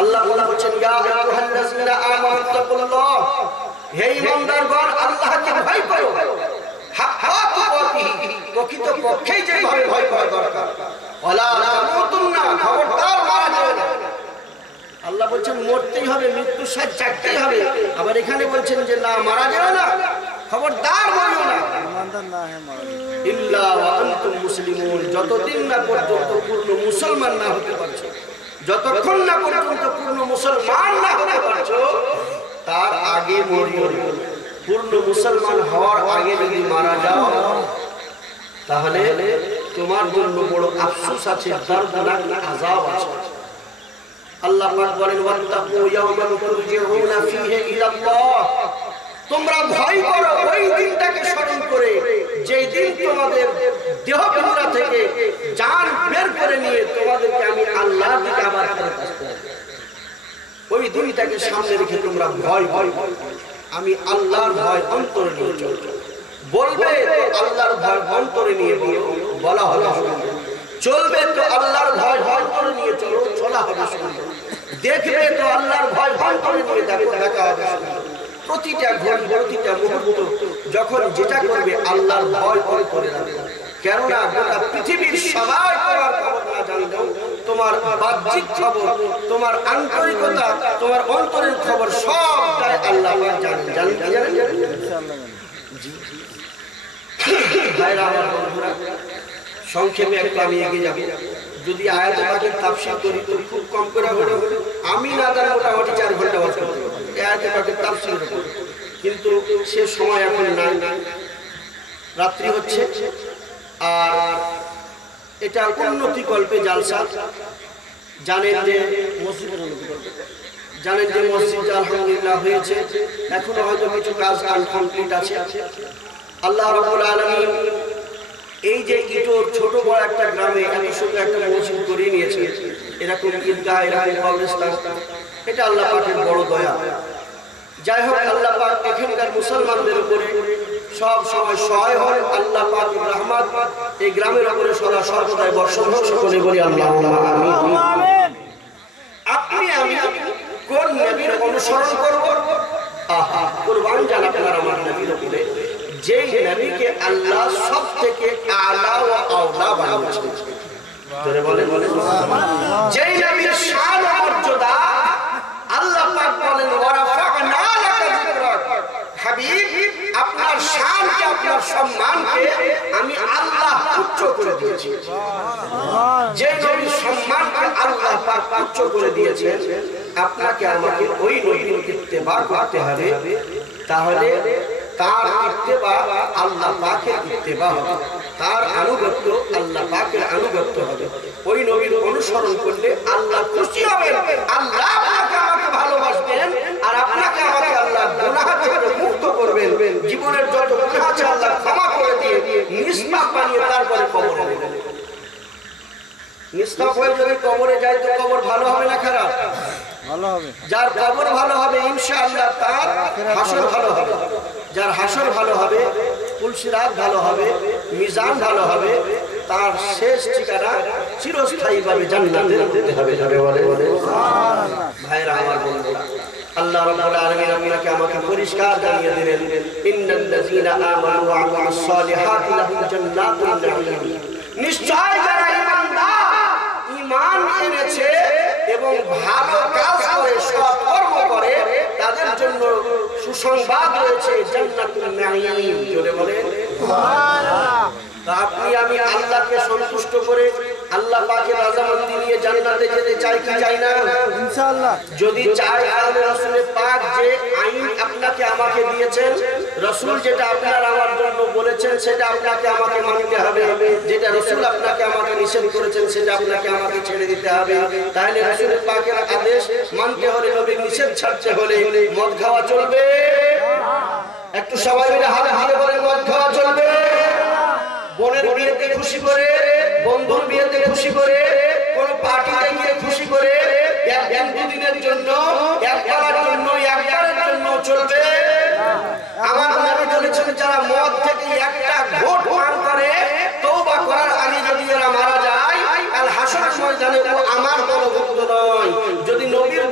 আল্লাহ বলছেন ইয়া আইয়ুহাল্লাযীনা আমানু তাকুল্লাহ, হে ঈমানদারগণ আল্লাহকে ভয় করো, হাক্কা তুকাতিহি, প্রকৃতপক্ষে যেভাবে ভয় করা দরকার। ওয়ালা তামুতুন্না, খবরদার মারা যাবে না। আল্লাহ বলছেন মরতেই হবে, মৃত্যুর সাথে চাকতেই হবে। আবার এখানে বলছেন যে না মারা যাবে না, খবরদার মরিও না। ইল্লা ওয়া আনতুম মুসলিমুন, যতদিন না পর্যন্ত পূর্ণ মুসলমান না হতে পারছো, যতক্ষণ না পর্যন্ত পূর্ণ মুসলমান না হতে পারছো তার আগে মরিও না। পূর্ণ মুসলমান হওয়ার আগে যদি মারা যাও তাহলে তোমার জন্য বড় আফসোস আছে, দর্দনাক আযাব আছে। আল্লাহ পাক বলেন ওয়াত্তাকু ইয়াওমান তুরজাউনা ফীহি ইলাল্লাহ, তোমরা ভয় করো ওই দিনটাকে স্মরণ করে যেই দিন তোমাদের দেহ পিঞ্জরা থেকে জান বের করে নিয়ে তোমাদেরকে আমি আল্লাহর দিকে আবার ফেরত আসতে হবে। ওই দিনটাকে সামনে রেখে তোমরা ভয় করো। আমি আল্লাহর ভয় অন্তরে নিয়ে চলবো, বলবে তো আল্লাহর ভয় অন্তরে নিয়ে বলা হবে, চলবে তো আল্লাহর ভয় অন্তরে নিয়ে চলো, চলা হবে, দেখবে তো আল্লাহর ভয় অন্তরে নিয়ে দেখা হবে। প্রতিটা ঘড়ি প্রতিটা মুহূর্ত যখন যেটা করবে আল্লাহর ভয় অন্তরে রাখবে। কেননা গোটা পৃথিবীর সবাই তোমার খবর না জানলেও তোমার বাহ্যিক খবর, তোমার আন্তরিকতা, তোমার অন্তরের খবর সবটাই আল্লাহ জানেন। জানেন কি জানেন? ভাইরা আমার বন্ধুরা, সংক্ষেপে একটু আমি এগিয়ে যাব। যদি আয়াত পাকের তাফসীর করি তো খুব কম করে হবে, আমি না জানি মোটামুটি 4 ঘন্টা বাস করতে পারবো আয়াত পাকের তাফসীর, কিন্তু সে সময় এখন নাই, রাত্রি হচ্ছে। আর এটা উন্নতি কল্পে জালসা, জানেন যে মসজিদের উন্নতি কল্পে, জানেন যে মসজিদ আলহামদুলিল্লাহ হয়েছে, এখনো হয়তো কিছু কাজ আনকমপ্লিট আছে। আল্লাহ রাব্বুল আলামিন এই যে ইটোর ছোট বড় একটা গ্রামে এত সুন্দর একটা মসজিদ করিয়ে নিয়েছে, এরকম ঈদগাহ, এরকম কবরস্থান, এটা আল্লাহ পাকের বড় দয়া। যাই হোক, আল্লাহ পাক এখানকার মুসলমানদের উপরে সব সময় সহায় হয়। আল্লাহ পাকের রহমত এই গ্রামের উপরে সদা সর্বদাই বর্ষণ হোক, সকলে বলি আল্লাহুম্মা আমিন। আপনি আমি কোন নবীর অনুসরণ করব? আহা, কুরবান জান আপনার আমার নবীর উপরে, যেই নবীকে আল্লাহ সবথেকে আলা ওয়া আওলা বানিয়েছেন। জোরে বলেন সুবহানাল্লাহ। যেই নবীর শান ও মর্যাদা আল্লাহ পাক বলেন ওয়া রাফা'না লাকা যিকরাক, হাবিব আপনার শানকে, আপনার সম্মানকে আমি আল্লাহ উচ্চ করে দিয়েছি। যে নবীর সম্মানকে আল্লাহ পাক উচ্চ করে দিয়েছেন, আপনাকে আমাকে ওই নবীর ইত্তেবা করতে হবে। তাহলে তার ইত্তেবা আল্লাহ পাকের ইত্তেবা হবে, তার আনুগত্য আল্লাহ পাকের আনুগত্য হবে। ওই নবীর অনুসরণ করলে আল্লাহ খুশি হবেন, আল্লাহ আপনাকে আমাকে ভালোবাসবেন, আর আপনাকে আমাকে আল্লাহ গুনাহ থেকে মুক্ত করবেন। জীবনের যত গুনাহ আছে আল্লাহ ক্ষমা করে দিয়ে নিষ্পাপ বানিয়ে তারপরে কবরে নেবেন। নিষ্পাপ হয়ে যদি কবরে যায় তো কবর ভালো হবে না খারাপ? ভালো হবে। যার কবর ভালো হবে ইনশাআল্লাহ তার হাসর ভালো হবে। যার হাসর ভালো হবে, পুলসিরাত ভালো হবে, মিজান ভালো হবে, তার শেষ ঠিকানা চিরস্থায়ীভাবে জান্নাতের মধ্যে হবে। যাবে বলে সুবহানাল্লাহ। ভাইরা আমার বন্ধুরা, আল্লাহ রাব্বুল আলামিন আপনাকে আমাকে পরিষ্কার জানিয়ে দিলেন, ইন্নাল্লাযীনা আমানু ওয়া আমিলুস সালিহাতি লাহুম জান্নাতুন নাঈম। নিশ্চয় যারা ঈমানদার, ঈমান এনেছে এবং ভালো কাজ করে, সৎ কর্ম করে, তাদের জন্য সুসংবাদ রয়েছে জান্নাতুন নাঈম। জোরে বলেন সুবহানাল্লাহ। আপনি আমি আল্লাহকে সন্তুষ্ট করে আল্লাহ পাকের রাজামন্দি নিয়ে জান্নাতে যেতে চাই কি চাই না? ইনশাআল্লাহ। যদি চাই তাহলে রাসূলের পাক যে আইন আপনাকে আমাকে দিয়েছেন, রাসূল যেটা আপনার আমার জন্য বলেছেন সেটা আপনাকে আমাকে মানতে হবে। যেটা রাসূল আপনাকে আমাকে নিষেধ করেছেন সেটা আপনাকে আমাকে ছেড়ে দিতে হবে। তাহলে রাসূলের পাকের আদেশ মানতে হলে, নবীর নিষেধ ছাড়তে হলে মদ খাওয়া চলবে? একটু সবাই মিলে হাতে হাতে বলেন মদ খাওয়া চলবে? বোনের বিয়েতে খুশি করে, বন্ধুর বিয়েতে খুশি করে, কোন পার্টিতে গিয়ে খুশি করে, একদিন দুদিনের জন্য, একবারের জন্য, একবারের জন্য চলবে? আমার নবী বলেছেন যারা মদ থেকে একটা ঘোট পান করে, তওবা করার আগে যদি এরা মারা যায়, কাল হাসরের ময়দানে ও আমার দলভুক্ত নয়। যদি নবীর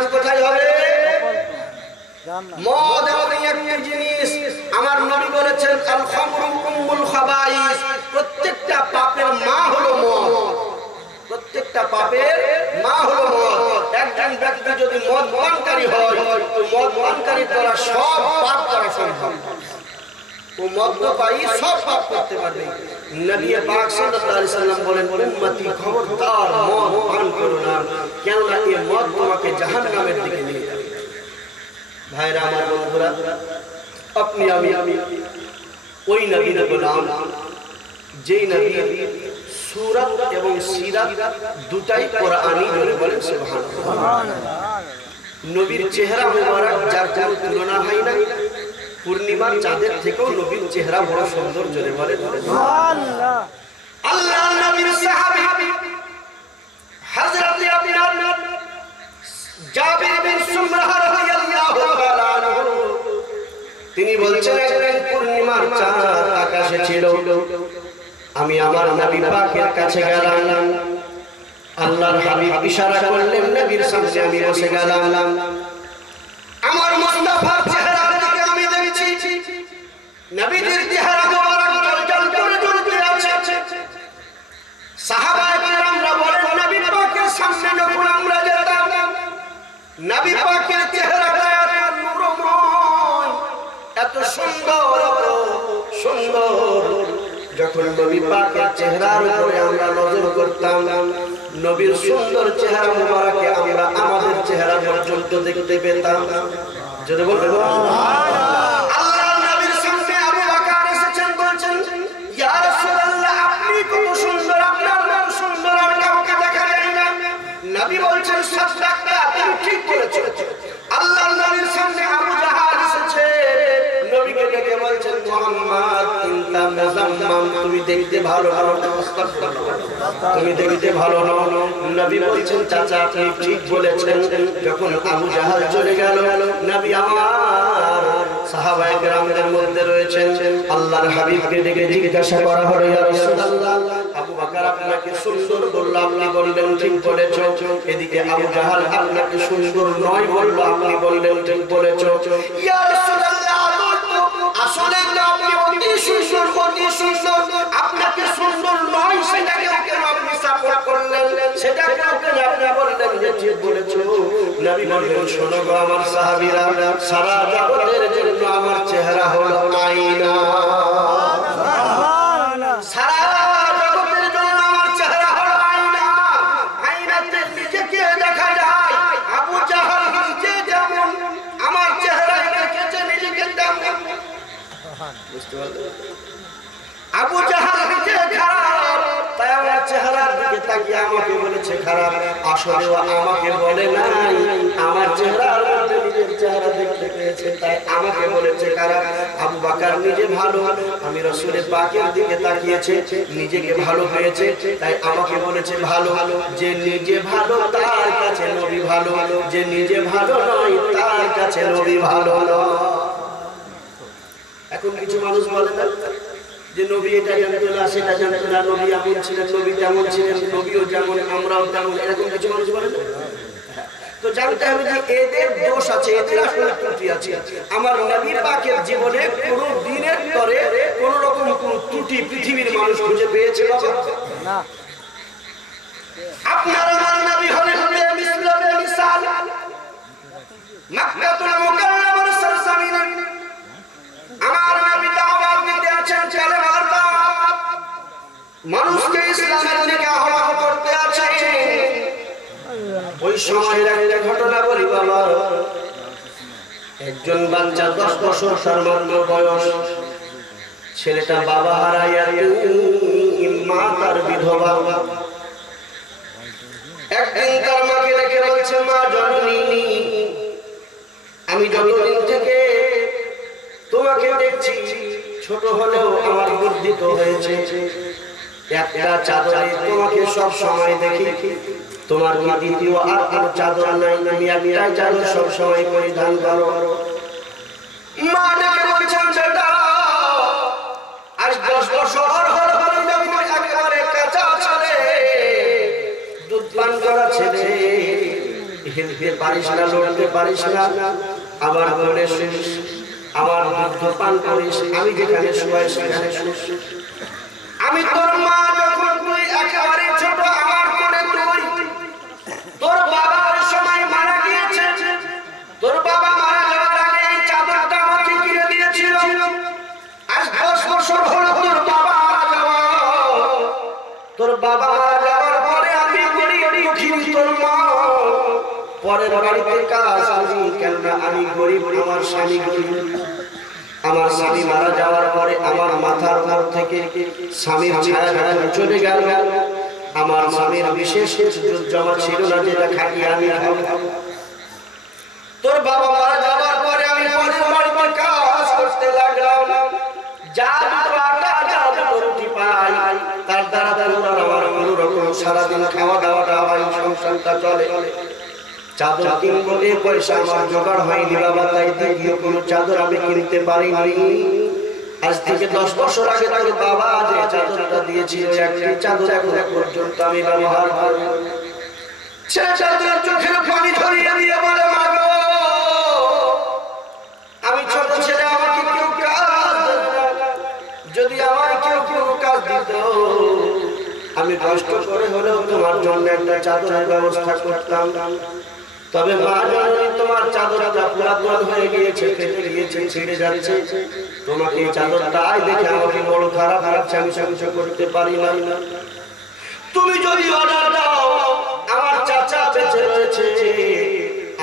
স্থান কোথায় হবে? মদ এমন একটি জিনিস, আমার নবী বলেছেন আল খামরু উম্মুল খাবাইস, প্রত্যেকটা পাপের মা হলো মদ। প্রত্যেকটা পাপের মা হলো মদ। একজন ব্যক্তি যদি মদ পানকারী হয়, তো মদ পানকারীর দ্বারা সব পাপ করা সম্ভব। ও মদ্যপায়ী সব পাপ করতে পারবে। নবী পাক সাল্লাল্লাহু আলাইহি সাল্লাম বলেন, উম্মতি খবরদার মদ পান করো না, কেননা এই মদ তোমাকে জাহান্নামের দিকে নিয়ে যাবে। ভাইরা আমার, বন্ধুরা, আপনি আমি ওই নবীর গোলাম যেই নবী সূরাত এবং সিরাত দুটাই কোরআনী। জোরে বলেন সুবহানাল্লাহ। নবীর চেহারা মোবারক যার কোনো তুলনা হয় না। পূর্ণিমার চাঁদের থেকেও নবীর চেহারা বড় সুন্দর। জোরে বলেন সুবহানাল্লাহ। আল্লাহর নবীর সাহাবী হযরত আবু জাবির বিন সুমরাহ রাদিয়াল্লাহু তাআলা আনহু, তিনি বলছেন, একদিন পূর্ণিমার চাঁদ আকাশে ছিল, আমি আমার নবী পাকের কাছে গেলাম। আল্লাহর হাবিব ইশারা করলেন, নবীর সামনে আমি বসে গেলাম। আমার মুস্তাফার চেহারা দিকে আমি দেখছি, নবীর চেহারা মোবারক জলজল করে জ্বলতে আছে। সাহাবায়ে কেরামরা বলেন, নবী পাকের সামনে যখন আমরা যেতাম, নবী পাকের চেহারাটা এত নূরময়, এত সুন্দর, এত সুন্দর। যখন নবী পাকের চেহারার উপরে আমরা নজর করতাম, নবীর সুন্দর চেহারা মোবারকে আমরা আমাদের চেহারা পর্যন্ত দেখতে পেতাম। যদি বলতে আল্লাহর নবীর সামনে আবু বকর এসেছেন, বলছেন, ইয়া রাসূলুল্লাহ, আপনি কত সুন্দর, আপনার মতো সুন্দর আর কাউকে দেখা যায় না। নবী বলছেন, সাদাক্তা, তুমি ঠিক বলেছো। আল্লাহর নবীর সামনে আবু জাহাল এসেছে, নবীকে ডেকে বলছেন, মুহাম্মদ ইনতা মুজাম্মাম, তুমি দেখতে ভালো নও, তুমি দেখতে ভালো নও। নবী বলছেন, চাচা আপনি ঠিক বলেছেন। যখন আবু জাহাল চলে গেল, নবী আমার সাহাবায়ে কেরামদের মধ্যে রয়েছেন। আল্লাহর হাবিবকে ডেকে জিজ্ঞাসা করা হলো, ইয়া রাসূলুল্লাহ, আবু বকর আপনাকে সুন্দর বলল, আপনি বললেন ঠিক বলেছো। এদিকে আবু জাহাল আপনাকে সুন্দর নয় বলল, আপনি বললেন ঠিক বলেছো। ইয়া রাসূলুল্লাহ, আসলে আপনি অতি সুন্দর, অতি সুন্দর, আপনাকে সুন্দর নয় সেটাকে কেন আপনি সাপোর্ট করলেন, সেটাকে কেন আপনি বললেন যে ঠিক বলেছো। নবী বললেন, শোনো গো আমার সাহাবীরা, সারা জগতের জন্য আমার চেহারা হলো আয়না। সারা জগতের জন্য আমার চেহারা হলো আয়না। আয়নাতে নিজেকে দেখা যায়। আবু জাহাল নিজে যেমন আমার চেহারায় দেখেছে নিজেকে তেমন। বুঝতে পারলেন? আবু জাহাল নিজে খারাপ, তাই আমার চেহারার দিকে তাকিয়ে আমাকে বলেছে খারাপ। আসলে আমাকে বলে নাই, আমার চেহারার মধ্যে নিজের চেহারা দেখতে পেয়েছে, তাই আমাকে বলেছে খারাপ। আবু বকর নিজে ভালো, আমি রাসূলের পাকের দিকে তাকিয়েছে, নিজেকে ভালো পেয়েছে, তাই আমাকে বলেছে ভালো। যে নিজে ভালো তার কাছে নবী ভালো, যে নিজে ভালো নয় তার কাছে নবী ভালো নয়। এখন কিছু মানুষ বলে না যে নবী এটা জানতো না, সেটা জানতো না, নবী এমন ছিলেন, নবী তেমন ছিলেন, নবীও যেমন আমরাও তেমন, এরকম কিছু মানুষ বলে না। তো জানতে হবে যে এদের দোষ আছে, এদের আসলে ত্রুটি আছে। আমার নবী পাকের জীবনে কোনো দিনের পরে কোন রকম কোন ত্রুটি পৃথিবীর মানুষ খুঁজে পেয়েছে না। আপনার আমার নবী হলে হবে মিসলামে মিসাল, মক্কাতুল মুকাররমার সরজমিনে আমার নবী দাওয়াত দিতে আছেন, কালেমার দাওয়াত, মানুষকে ইসলামের দিকে আহ্বান করতে আছেন। ওই সময়ের একটা ঘটনা বলি বাবা। একজন বাচ্চা 10 বছর তার মাত্র বয়স, ছেলেটা বাবা হারাইয়া মা তার বিধবা। একদিন তার মাকে ডেকে বলছে, মা জননী, আমি যতদিন থেকে তোমাকে দেখছি, ছোট হলেও আমার বুদ্ধি তো হয়েছে। একটা চাদরে তোমাকে সব সময় দেখি, তোমার কি দ্বিতীয় আর কোনো চাদর নাই? আমি একটাই চাদর সব সময় পরিধান করো। মা ডেকে বলছেন, বেটা আজ 10 বছর হল একেবারে কাঁচা ছেলে, দুধ পান করা ছেলে, হেলতে পারিস না, লড়তে পারিস না, আমার ঘরে শুস, আমার দুধ পান করিস, আমি যেখানে শুয়াই সেখানে শুস। আমি তোর মা যখন তুই একেবারে ছোট, আমার কোলে তুই, তোর বাবা ওই সময় মারা গিয়েছে, তোর বাবা মারা যাওয়ার আগে এই চাদরটা আমাকে কিনে দিয়েছিল। আজ 10 বছর হলো তোর বাবা মারা যাওয়া, তোর বাবা মারা যাওয়ার পরে আমি গরিব দুঃখী, তোর মা পরের বাড়িতে কাজ করি, কেননা আমি গরিব, আমার স্বামী গরিব। আমার স্বামী মারা যাওয়ার পরে আমার মাথার উপর থেকে স্বামীর ছায়া চলে গেল। আমার স্বামীর বিশেষ জমা ছিল না, যেটা খাটি আমি খাবো। তোর বাবা মারা যাওয়ার পরে আমি পরের বাড়িতে কাজ করতে লাগলাম। যা দুটো আটা, যা দুটো রুটি পাই, তার দ্বারা আমার কোনো রকম সারাদিন খাওয়া দাওয়াটা হয়, সংসারটা চলে। চাদর কিনবো, এই পয়সা আমার জোগাড় হয়নি বাবা, তাই দ্বিতীয় কোনো চাদর আমি কিনতে পারিনি। আজ থেকে 10 বছর আগে তোর বাবা যে চাদরটা দিয়েছিল, একটি চাদর এখন পর্যন্ত আমি ব্যবহার করি। ছেলেটাদের চোখের পানি ধরিয়ে দিয়ে বলে, মা গো, আমি ছোট ছেলে, আমাকে কেউ কাজ দিত না। যদি আমার কেউ কোনো কাজ দিত, আমি কষ্ট করে হলেও তোমার জন্য একটা চাদরের ব্যবস্থা করতাম। তবে মা জানি তোমার চাদরটা পুরাতন হয়ে গিয়েছে, ফেটে গিয়েছে, ছিঁড়ে যাচ্ছে। তোমাকে এই চাদরটাই দেখে আমাকে বড় খারাপ লাগছে, আমি সহ্য করতে পারি না। তুমি যদি অর্ডার দাও, আমার চাচা বেঁচে রয়েছে,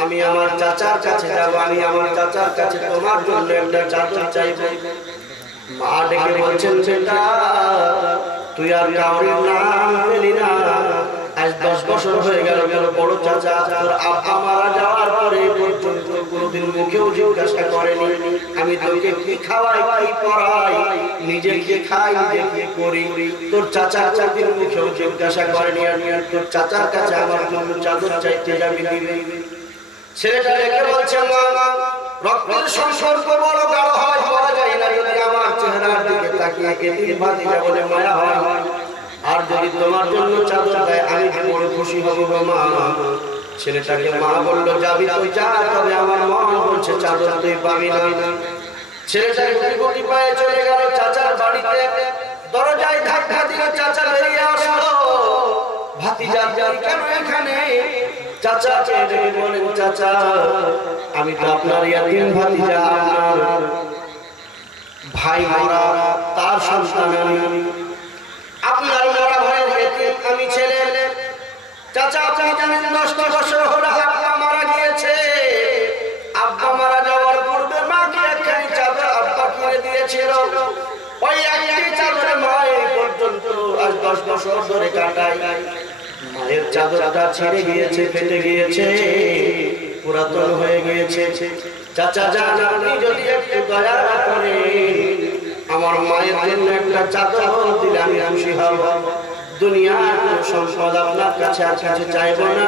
আমি আমার চাচার কাছে যাব, আমি আমার চাচার কাছে তোমার জন্য একটা চাদর চাইব। মা ডেকে বলছেন, বেটা তুই আর কাউরির নাম পেলি না, আজ 10 বছর হয়ে গেল, বড় চাচা তোর আব্বা মারা যাওয়ার পরে পর্যন্ত কোনোদিন মুখেও জিজ্ঞাসা করেনি আমি তোকে কি খাওয়াই, কি পড়াই, নিজে কি খাই, নিজে কি করি। তোর চাচা কোনোদিন মুখেও জিজ্ঞাসা করেনি, আমি আর তোর চাচার কাছে আমার জন্য চাদর চাইতে যাবি দিবে। ছেলেটা রেখে বলছে, মা রক্তের সম্পর্ক বড় গাঢ় হয়, বলা যায় না। যদি আমার চেহারার দিকে তাকিয়ে এদিকে ভাতিজা বলে মায়া হয়, আর যদি তোমার জন্য চাদর দেয়, আমি বড় খুশি হব গো মা। ছেলেটাকে মা বললো, যাবি তুই যা, তবে আমার মন বলছে চাদর তুই পাবি না। ছেলেটাকে গতি পায়ে চলে গেল চাচার বাড়িতে। দরজায় ধাক্কা দিল, চাচা বেরিয়ে আসলো। ভাতিজা কেন এখানে? চাচা চেয়ে বলেন, চাচা আমি তো আপনার ইয়াতিম ভাতিজা, আপনার ভাই মারা, তার সন্তান আমি। আপনার মরা ভাইয়ের ইয়াতিম আমি ছেলে। চাচা আপনি জানেন 10 বছর হলো আব্বা মারা গিয়েছে। আব্বা মারা যাওয়ার পূর্বে মাকে একখানি চাদর আব্বা কিনে দিয়েছিল। ওই একটি চাদরে মায়ের পর্যন্ত আজ 10 বছর ধরে কাটাই। মায়ের চাদরটা ছিঁড়ে গিয়েছে, ফেটে গিয়েছে, পুরাতন হয়ে গিয়েছে। চাচা জান, আপনি যদি একটু দয়া করে আমার মায়ের জন্য একটা চাদর দিলে আমি খুশি হব। দুনিয়ার কোনো সম্পদ আপনার কাছে আর কাছে চাইব না,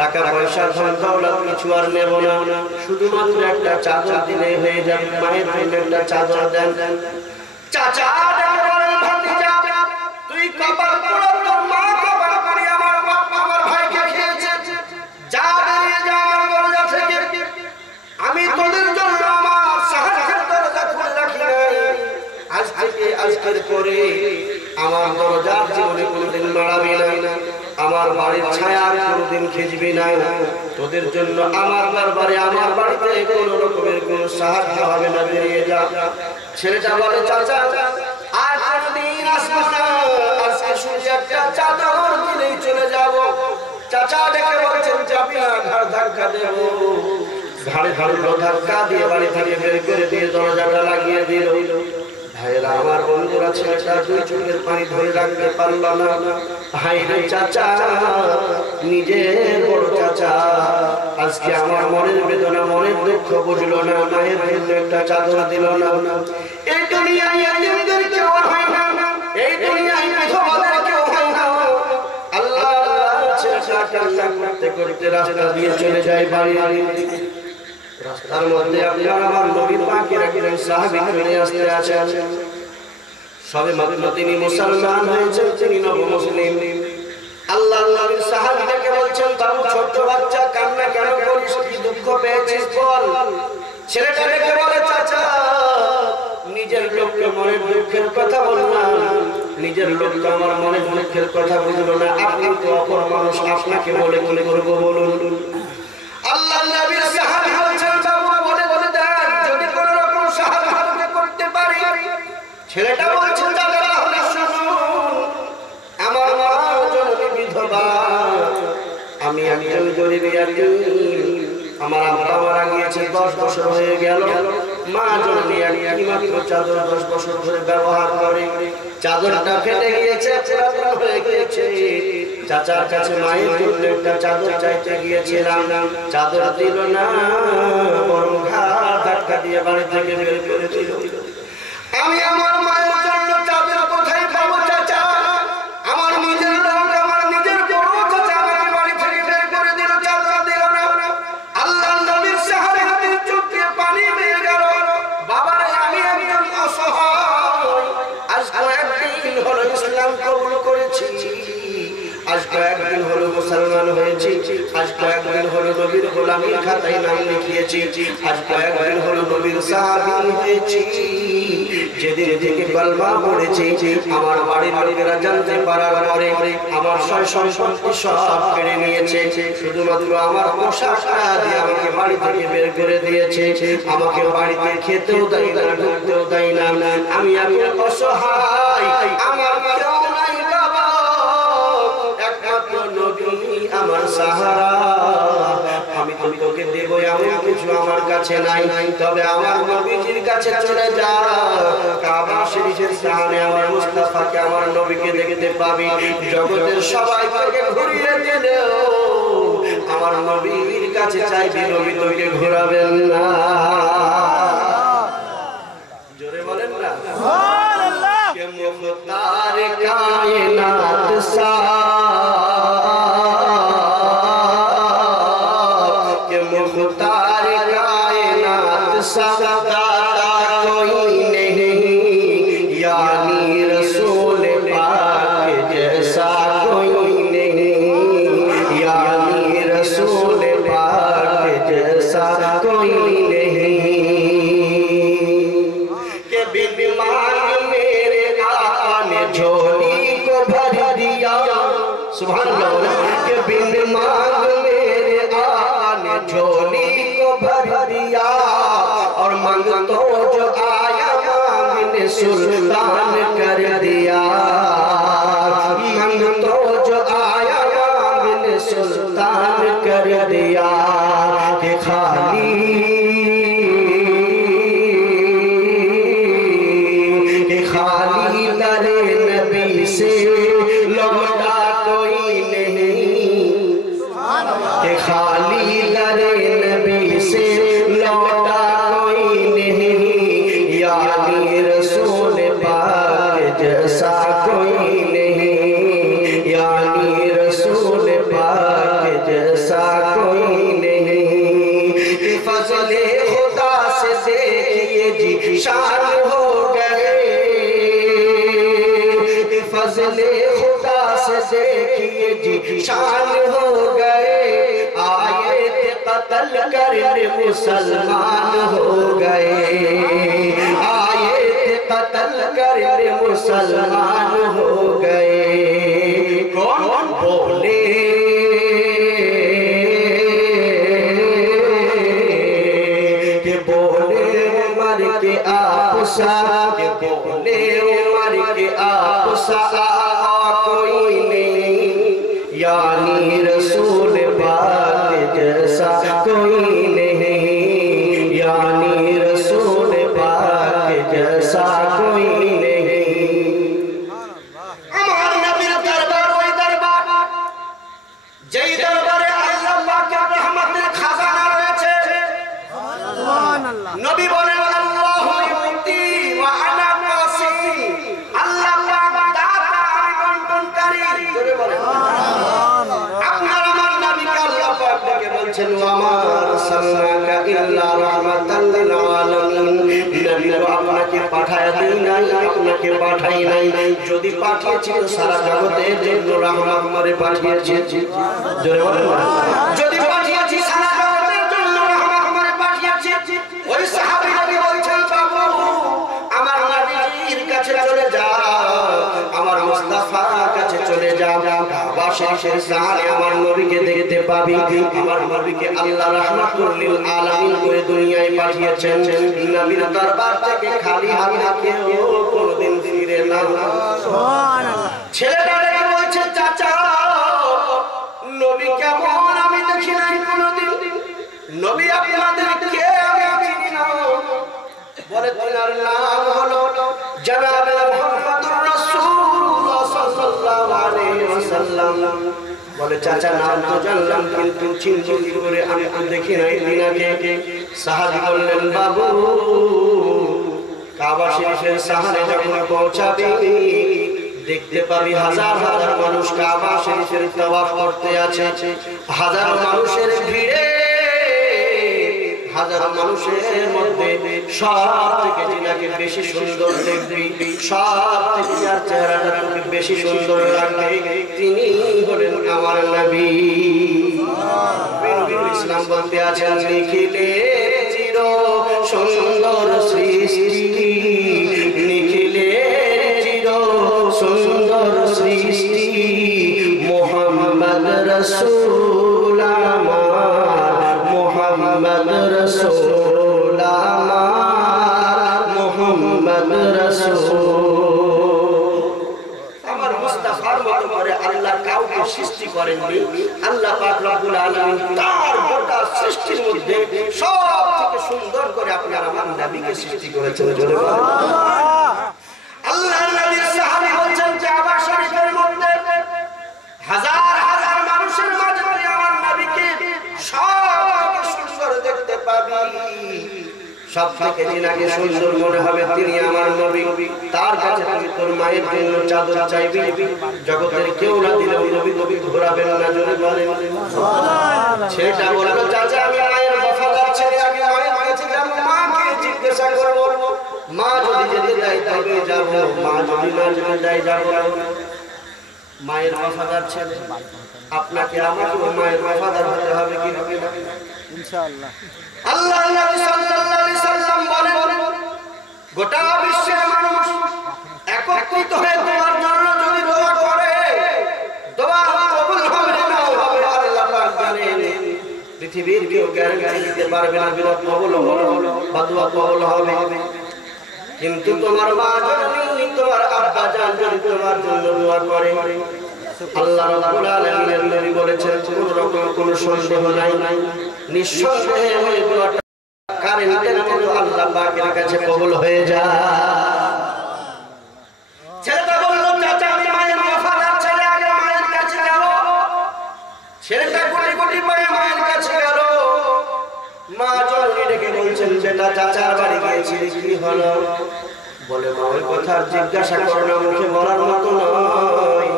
টাকা পয়সা ধন দৌলত কিছু আর নেব না, শুধুমাত্র একটা চাদর দিলে হয়ে যাবে। মায়ের জন্য একটা চাদর দেন। চাচা ভাতিজা তুই কপাল পোড়া, তোর মা কপাল পোড়ি, আমার বাবা আমার ভাইকে খেয়েছে। যা বেরিয়ে যা আমার দরজা থেকে। আমি তোদের জন্য আমার সাহায্যের দরজা খুলে রাখি নাই। আজ থেকে আজকের পরে আমার দরজার জীবনে কোনোদিন নাড়াবি না, আমার বাড়ির ছায়া কোনোদিন খিঁচবি না। তোদের জন্য আমার দরবারে, আমার বাড়িতে কোনো রকমের কোনো সাহায্য হবে না, বেরিয়ে যা। ছেলেটা বলে, চাচা আর কোনদিন আসবো না, আজকে শুধু একটা চাদর দিলেই চলে যাব। চাচা ডেকে বলছেন, যাবি না, ঘাড় ধাক্কা দেব। ঘাড়ে ধাক্কা দিয়ে বাড়ি থেকে বের করে দিয়ে দরজাটা লাগিয়ে দিল। ভাইরা আমার বন্ধুরা, ছেলেটা 2 চোখের পানি ধরে রাখতে পারল না। ভাই রে চাচা, নিজের বড় চাচা আজকে আমার মনের বেদনা, মনের দুঃখ বুঝলো না, মায়ের জন্য একটা চাদর দিল না। এই দুনিয়ায় এতিমদের কেউ হয় না, এই দুনিয়ায় বিধবাদের কেউ হয় না। আল্লাহ ছেলেটা কান্না করতে করতে রাস্তা দিয়ে চলে যায় বাড়ি। রাস্তার মধ্যে আপনার আমার নবী পাকের একজন সাহাবী ফিরে আসতে আছেন। সবে মাত্র তিনি মুসলমান হয়েছেন, তিনি নব মুসলিম। আল্লাহর নবীর সাহাবীকে বলছেন, তার ছোট বাচ্চা পেয়েছিস বল। ছেলেটা রেখে বলে চাচা নিজের লোককে মনের দুঃখের কথা বলো না, নিজের লোককে আমার মনের দুঃখের কথা বুঝলো না, আপনি তো অপর মানুষ, আপনাকে বলে কি করবো বলুন। আল্লাহ নবীর সাহাবী বলছেন বাবা বলে বলে দেন যদি কোনো রকম সাহায্য করতে পারি। ছেলেটা বলছে দাদা তাহলে শুনুন, আমার মা জননী বিধবা, আমি একজন গরিব ইয়াতীম, আমার আব্বা মারা গিয়েছে 10 বছর হয়ে গেল, মা জননী একমাত্র চাদর 10 বছর ধরে ব্যবহার করে, চাদরটা ফেটে গিয়েছে, পুরাতন হয়ে গিয়েছে। চাচার কাছে মায়ের জন্য একটা চাদর চাইতে গিয়েছিলাম, চাদর দিল না, বরং ঘাড় ধাক্কা দিয়ে বাড়ি থেকে বের করে দিল। আমি আমার মায়ের জন্য চাদর কোথায় পাবো চাচা? আমার নিজের লোক, আমার নিজের বড় চাচা আমাকে বাড়ি থেকে বের করে দিল, চাদর দিল না। আল্লাহ নবীর সাহাবী হাতের চোখ দিয়ে পানি বেয়ে গেল। বাবারে আমি একজন অসহায়, আজ কয়েকদিন হলো ইসলাম কবুল করেছি, আজ কয়েকদিন হলো মুসলমান হয়েছি, আজ কয়েকদিন হলো নবীর গোলামীর খাতায় নাম লিখিয়েছি, আজ কয়েকদিন হলো নবীর সাহাবী হয়েছি। যেদিন থেকে কলমা পড়েছি আমার বাড়ির লোকেরা জানতে পারার পরে আমার সয় সম্পত্তি সব কেড়ে নিয়েছে, শুধুমাত্র আমার পোশাকটা দিয়ে আমাকে বাড়ি থেকে বের করে দিয়েছে, আমাকে বাড়িতে খেতেও দেয় না, ঢুকতেও দেয় না। আমি এখন অসহায়, আমার কেউ নাই বাবা, একমাত্র নবী আমার সাহারা। আমি তো তোকে দেবো এমন কিছু আমার কাছে নাই, তবে আমার নবীজির কাছে চলে যা, কাবা শরীফের সামনে আমার মুস্তাফাকে, আমার নবীকে দেখতে পাবি। জগতের সবাই তোকে ঘুরিয়ে দিলেও আমার নবীর কাছে চাইবি, নবী তোকে ঘোরাবেন না। জোরে বলেন না সুবহানাল্লাহ। কে মুখতার কায়নাত সা मुख्तार कायनात सा कोई नहीं, यानी रसूल पाक जैसा कोई नहीं, यानी रसूल पाक जैसा कोई नहीं। के बिन मांग मेरे आका ने झोली को भर दिया, सुभान अल्लाह। के बिन मांग झोली को भर दिया, और मांगतो जो आया मांगने सुल्तान कर दिया, मांगतो जो आया मांगने सुल्तान कर दिया। कि खाली दरे नबी से लौटा कोई नहीं, कि खाली दरे नबी से लौटा कोई नहीं, यानी रसूल पाक जैसा कोई नहीं, यानी रसूल पाक जैसा कोई नहीं। फजले खुदा से देखिए जी शान हो गए, फजले खुदा से देखिए जी शान हो गए, आए थे कत्ल करने मुसलमान हो गए, आए थे कत्ल करने मुसलमान हो गए। कौन बोले कि बोले उमर के आपसा, कि बोले उमर के आपसा कोई नहीं, यानी रसूल पाक जैसा कोई नहीं, यानी रसूल पाक जैसा कोई नहीं। আমার নবীর দরবার ওই দরবার, যেই দরবারে আল্লাহ পাকের রহমতের খাজানা রয়েছে। সুবহানাল্লাহ। নবী বলেন আল্লাহু ইউতি ওয়া আনা কাসিম, আল্লাহ পাক দাতা, আমি বন্টনকারী। জোরে বলেন আপনার আমার নবীকে আল্লাহ পাক ডেকে বলছেন ওয়া সাল্লাকা ইল্লা রাহমাতাল লিল আলামিন, নবী আপনাকে পাঠায় দেই নাই, আপনাকে পাঠাই নাই, যদি পাঠিয়েছি তো সারা জগতের জন্য রহমত করে পাঠিয়েছি। জোরে বলেন যদি পাঠিয়েছি সারা জগতের জন্য রহমত ওই সাহাবীরাকে বলছেন বাবু আমার নবীর কাছে চলে যাও, আমার মুস্তাফার কাছে চলে যাও, কাবা শরীফের সামনে আমার নবীকে দেখতে পাবি। আমার নবীকে আল্লাহ রাহমাতুল লিল আলামিন করে দুনিয়ায় পাঠিয়েছেন। নবীর দরবার থেকে খালি হাতে কেউ কোনদিন ফিরে না। সুবহানাল্লাহ। ছেলেটা ডেকে বলছে চাচা নবী কেমন আমি দেখি নাই কোনদিন, নবী আপনাদের কে আমি চিনি না। বলে তোমার নাম হলো জনাবে মুহাম্মদুর রাসূলুল্লাহ সাল্লাল্লাহু আলাইহি ওয়াসাল্লাম। বলে চাচা নাম তো জানলাম কিন্তু চিনচিন করে আমি তো দেখি নাই দিনাকে। সাহাবী বললেন বাবু কাবা শরীফের সামনে যখন পৌঁছাবি দেখতে পাবি হাজার হাজার মানুষ কাবা শরীফের তাওয়াফ করতে আছে। হাজার মানুষের ভিড়ে হাজার মানুষের মধ্যে সব থেকে যিনাকে বেশি সুন্দর দেখবি, সব থেকে যার চেহারাটা তোকে বেশি সুন্দর লাগবে তিনি হলেন আমার নবী। নবীর ইসলাম বলতে আছেন নিখিলের চির সুন্দর সৃষ্টি, নিখিলের চির সুন্দর সৃষ্টি মুহাম্মদ রাসূল আমার, মুহাম্মদ রাসূল আমার, মুহাম্মদ রাসূল। আমার মুস্তাফার মতো করে আল্লাহ কাউকে সৃষ্টি করেননি। আল্লাহ পাক রব্বুল আলামিন তার গোটা সৃষ্টির মধ্যে সব থেকে সুন্দর করে আপনার আমার নবীকে সৃষ্টি করেছেন। জোরে বলুন আল্লাহর নবীর সাহাবী বলছেন কাবা শরীফের মধ্যে হাজার হাজার মানুষের মাঝে আমার নবীকে সব সুন্দর দেখতে পাবি। সব থেকে যিনাকে সুন্দর মনে হবে তিনি আমার নবী। তার কাছে তুমি তোর মায়ের জন্য চাদর চাইবি, জগতের কেউ না দিলেও নবী নবী ঘোরাবেন না। জোরে বলেন সুবহানাল্লাহ। সেটা বললো চাচা আমি মায়ের ওয়াফাদার ছেলে, আমি মায়ের কাছে যাব, মাকে জিজ্ঞাসা করব, মা যদি যেতে দেয় তবে যাব, মা যদি না যেতে দেয় যাব না। মায়ের ওয়াফাদার ছেলে আপনাকে আমাকে মায়ের ওয়াফাদার হতে হবে কি হবে না ইনশাআল্লাহ। আল্লাহ নবী সাল্লাল্লাহু আলাইহি সাল্লাম বলেন গোটা বিশ্বের মানুষ একত্রিত হয়ে তোমার জন্য যদি দোয়া করে দোয়া কবুল হবে না হবে আল্লাহ পাক জানেন। পৃথিবীর কেউ গ্যারান্টি দিতে পারবে না বিনা কবুল হলো বা দোয়া কবুল হবে। কিন্তু তোমার মা জননী তোমার আব্বা জান যদি তোমার জন্য দোয়া করে আল্লাহ রাব্বুল আলামিনের নবী বলেছেন কোনো রকম কোনো সন্দেহ নাই, নিঃসন্দেহে ওই দোয়াটা কারেন্টের মতো আল্লাহ পাকের কাছে কবুল হয়ে যায়। ছেলেটা বলল চাচা আমি মায়ের ওয়াফাদার ছেলে, আগে মায়ের কাছে যাব। ছেলেটা কোটি কোটি পায়ে মায়ের কাছে গেল। মা জননী ডেকে বলছেন বেটা চাচার বাড়ি গিয়েছিলি কি হলো? বলে মা ওই কথা জিজ্ঞাসা করো না, মুখে বলার মতো নয়।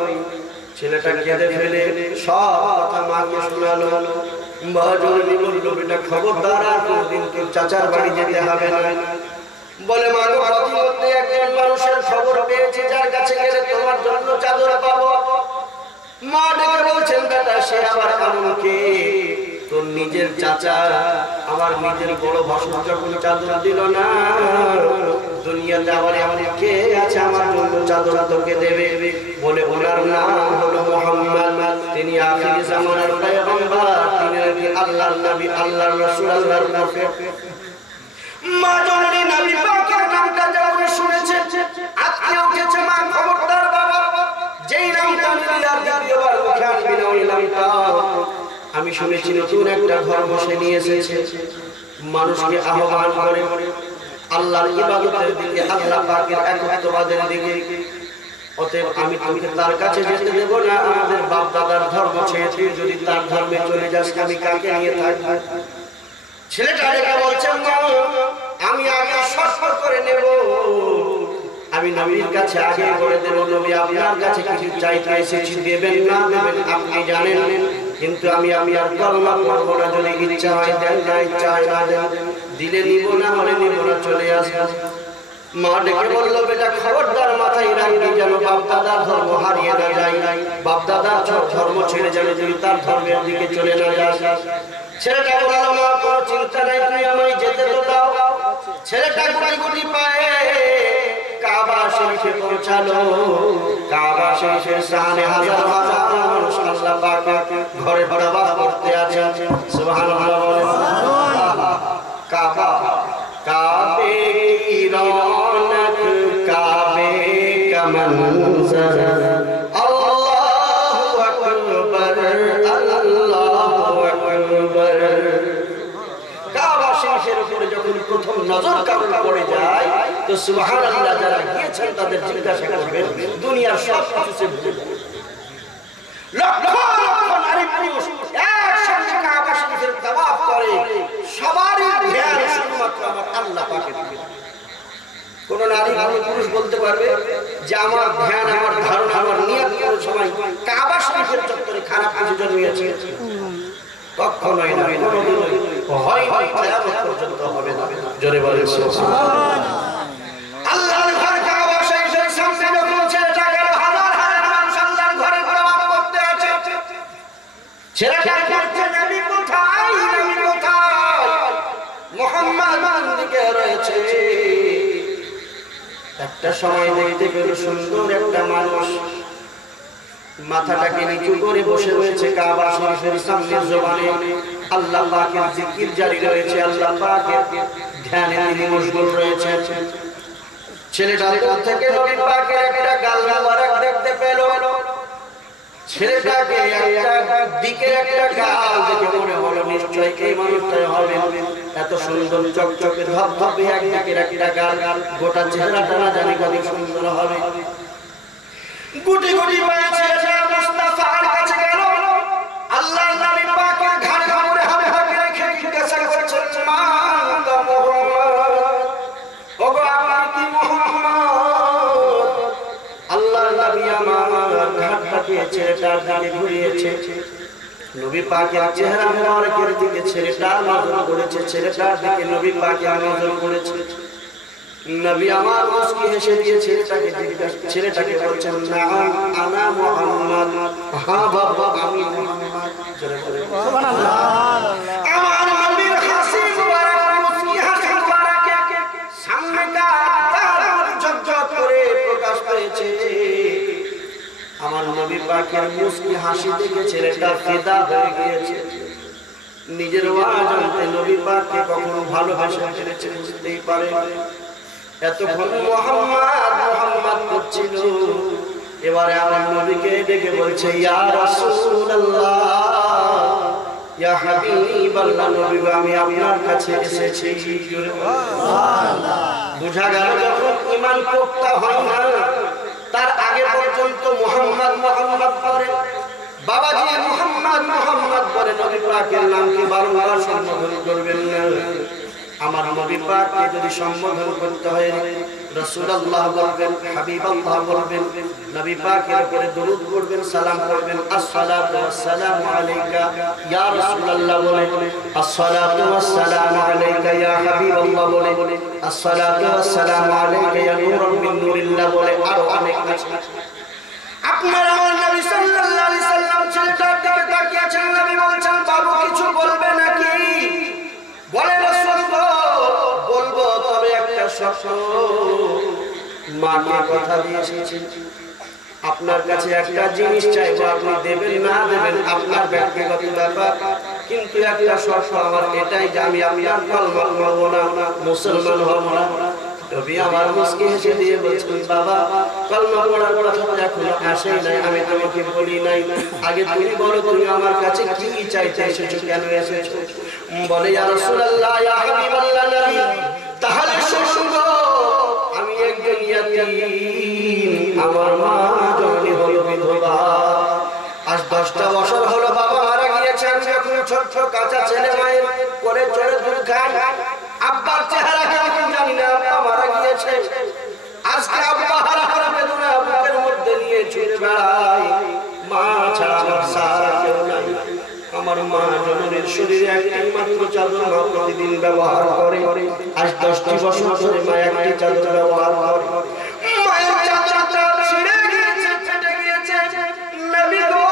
ছেলেটা কেঁদে ফেলে সব কথা মাকে শোনালো। মা জননী বলল বেটা খবরদার আর কোনদিন তোর চাচার বাড়ি যেতে হবে না। বলে মা গো প্রতিমধ্যে একজন মানুষের খবর পেয়েছি যার কাছে গেলে তোমার জন্য চাদর পাবো। মা ডেকে বলছেন বেটা সে আবার কেমন কে? তোর নিজের চাচা আমার নিজের বড় ভাসুর যখন চাদর দিল না, দুনিয়াতে আবার এমন কে আছে আমার জন্য চাদর তোকে দেবে? বলে ওনার নাম হলো মুহাম্মদ, তিনি আখিরি জামানার পয়গম্বর, তিনি নাকি আল্লাহর নবী, আল্লাহর রাসূল, আল্লাহর প্রফেট। মা জননী নবী পাকের নামটা যখন শুনেছে আজকে উঠেছে মা খবরদার বাবা যেই নামটা নিলে আর দ্বিতীয়বার মুখে আনবি না ওই নামটা। আমি শুনেছি নতুন একটা ধর্ম সে নিয়ে এসেছে, মানুষকে আহ্বান করে আল্লাহর ইবাদতের দিকে, আল্লাহ পাকের একত্ববাদের দিকে। অতএব আমি তোকে তার কাছে যেতে দেব না। আমাদের বাপ দাদার ধর্ম ছেড়ে তুই যদি তার ধর্মে চলে যাস আমি কাকে নিয়ে থাকবো? ছেলেটা ডেকে বলছেন মা আমি আগে সফর করে নেব, আমি নবীর কাছে আগে করে দেব। নবী আপনার কাছে কিছু চাইতে এসেছি, দেবেন না দেবেন আপনি জানেন, কিন্তু আমি আর কলমা করব না। যদি ইচ্ছা হয় দেন, না ইচ্ছা হয় না দেন, দিলে নিব না হলে নিব না, চলে আসবো। মা ডেকে বলল, বেটা খবরদার মাথায় রাখবি যেন বাপদাদার ধর্ম হারিয়ে না যায়, বাপদাদার ধর্ম ছেড়ে যেন তুই তার ধর্মের দিকে চলে না যাস। ছেলেটা বলল, মা কোনো চিন্তা নাই, তুমি আমায় যেতে তো দাও। ছেলেটা গুটি গুটি পায়ে কাবা শরীফে পৌঁছালো। কাবা শরীফের সামনে হাজার হাজার মানুষ আল্লাহ পাক ঘরে দাওয়াত করতে আছে। সুবহানাল্লাহ বলেন। কাবা কাবে কি রৌনক, কাবে কা মনজর, আল্লাহু আকবার, আল্লাহু আকবার। কাবা শরীফের উপরে যখন প্রথম নজর কাবা পড়ে যায় তো সুবহানাল্লাহ যারা গিয়েছেন তাদের জিজ্ঞাসা করবেন দুনিয়ার সব কিছু ভুলে যাবে। লক্ষ লক্ষ নারী পুরুষ একসঙ্গে কাবা শরীফের তাওয়াফ করে, সবারই ধ্যান শুধুমাত্র আমার আল্লাহ পাকের দিকে। কোন নারী পুরুষ বলতে পারবে যে আমার ধ্যান, আমার ধারণা, আমার নিয়ত কোন সময় কাবা শরীফের চত্বরে খারাপ কিছু জন্মিয়েছে? কখনোই না, কোনোদিন হয় না, কিয়ামত পর্যন্ত হবে না। জোরে বলেন সুবহানাল্লাহ। আল্লাহর ঘর কাবা শরীফের সামনে যখন ছেলেটা গেল, হাজার হাজার মানুষ আল্লাহর ঘরে তাওয়াফ করতে আছে। ছেলেটা বলছে, নবী কোথায়, নবী কোথায়? মুহাম্মদ কোন দিকে রয়েছে? একটা সময় দেখতে পেল সুন্দর একটা মানুষ মাথাটাকে নিচু করে বসে রয়েছে কাবা শরীফের সামনে, জবানে আল্লাহ পাকের জিকির জারি রয়েছে, আল্লাহ পাকের ধ্যানে তিনি মশগুল রয়েছেন। ছেলেটার কাছ থেকে নবী পাকের একটা গাল মোবারক দেখতে পেল। ছেলেটাকে একটা দিকে একটা গাল দেখে মনে হলো নিশ্চয়ই এই মানুষটাই হবে। এত সুন্দর চকচকে ধবধবে একদিকে একটা গাল, গোটা চেহারাটা না জানি কত সুন্দর হবে। গুটি গুটি পায়ে ছেলেটা মুস্তাফার কাছে গেল। আল্লাহর নবী পাকের ঘাড়ে কামড়ে হাতে হাতে রেখে জিজ্ঞাসা করছেন, মা আনতা মুহাম্মদ, ওগো আপনি কি মুহাম্মদ? আল্লাহর নবী আমার ঘাড়টাকে ছেলেটার দিকে ঘুরিয়েছে। নবী পাকের চেহারা মোবারকের দিকে ছেলেটা নজর করেছে, ছেলেটার দিকে নবী পাকের নজর করেছে। নবী আমার মুস্কি হেসে দিয়ে ছেলেটাকে বলছেন, নাম আনা মুহাম্মদ, হ্যাঁ বাবা আমি মুহাম্মদ। সুবহানাল্লাহ। আমার নবীর হাসি মুবারক, মুস্কি হাসি মুবারক সামনেটা তার ঝকঝক করে প্রকাশ পেয়েছে। আমার নবী পাকের মুস্কি হাসি দেখে ছেলেটা ফিদা হয়ে গিয়েছে। নিজের অজান্তে নবী পাককে কখনো ভালোবাসা ফেলেছে বুঝতেই পারে। এতক্ষণ মুহাম্মদ মুহাম্মদ করছিল, এবারে আমার নবীকে ডেকে বলছে, ইয়া রাসূলুল্লাহ, ইয়া হাবিবাল্লাহ, নবী আমি আপনার কাছে এসেছি। সুবহানাল্লাহ। বুঝা গেল যখন ঈমান পোক্তা হয় না তার আগে পর্যন্ত মুহাম্মদ মুহাম্মদ করে, বাবাজি মুহাম্মদ মুহাম্মদ করে নবী পাকের নামকে বারবার সম্বোধন করবেন না। আমার নবী পাককে যদি সম্বোধন করতে হয় রাসূলুল্লাহ বলবেন, হাবিবাল্লাহ বলবেন, নবী পাকের উপরে দরুদ পড়বেন, সালাম পড়বেন, আসসালাতু ওয়াসসালামু আলাইকা ইয়া রাসূলুল্লাহ বলে, আসসালাতু ওয়াসসালামু আলাইকা ইয়া হাবিবাল্লাহ বলে, আসসালাতু ওয়াসসালামু আলাইকা ইয়া নূরুম মিন নূরিল্লাহ বলে, আরো অনেক আছে। আপনার আমার নবী সাল্লাল্লাহু আলাইহি সাল্লাম ছেলেটার দিকে তাকিয়ে আছেন। নবী বলছেন, বাবু কিছু বলবে নাকি? বলে, রাসূলুল্লাহ বলবো, তবে একটা শর্ত। মাকে কথা দিয়ে এসেছি, আপনার কাছে একটা জিনিস চাইবো, আপনি দেবেন না দেবেন আপনার ব্যক্তিগত ব্যাপার, কিন্তু একটা শর্ত আমার এটাই যে আমি আপনার কলমা পড়বো না, মুসলমান হব না। নবী আমার মুস্কি হেসে দিয়ে বলছেন, বাবা কলমা পড়ার কথা তো এখনো আসেই নাই, আমি তোমাকে বলি নাই, আগে তুমি বলো তুমি আমার কাছে কি চাইতে এসেছো, কেন এসেছো? বলে, ইয়া রাসূলুল্লাহ, ইয়া হাবিবাল্লাহ নবী, তাহলে শুনো, আমি একজন ইয়াতীম, আমার মা জননী হলো বিধবা। আজ 10টা বছর হলো বাবা মারা গিয়েছে। আমি যখন ছোট কাঁচা ছেলে মায়ের করে চড়ে দুধ খাই, আব্বার চেহারা কেমন জানি না, আব্বা মারা গিয়েছে। আজকে আব্বা হারানোর বেদনা বুকের মধ্যে নিয়ে ছুটে বেড়াই, মা ছাড়া আমার সারা কেউ নাই। আমার মা জননীর শরীরে একটি মাত্র চাদর মা প্রতিদিন ব্যবহার করে। আজ 10টি বছর ধরে মা একটি চাদর ব্যবহার করে। মায়ের চাদরটা ছিঁড়ে গিয়েছে, ফেটে গিয়েছে। নবী গো,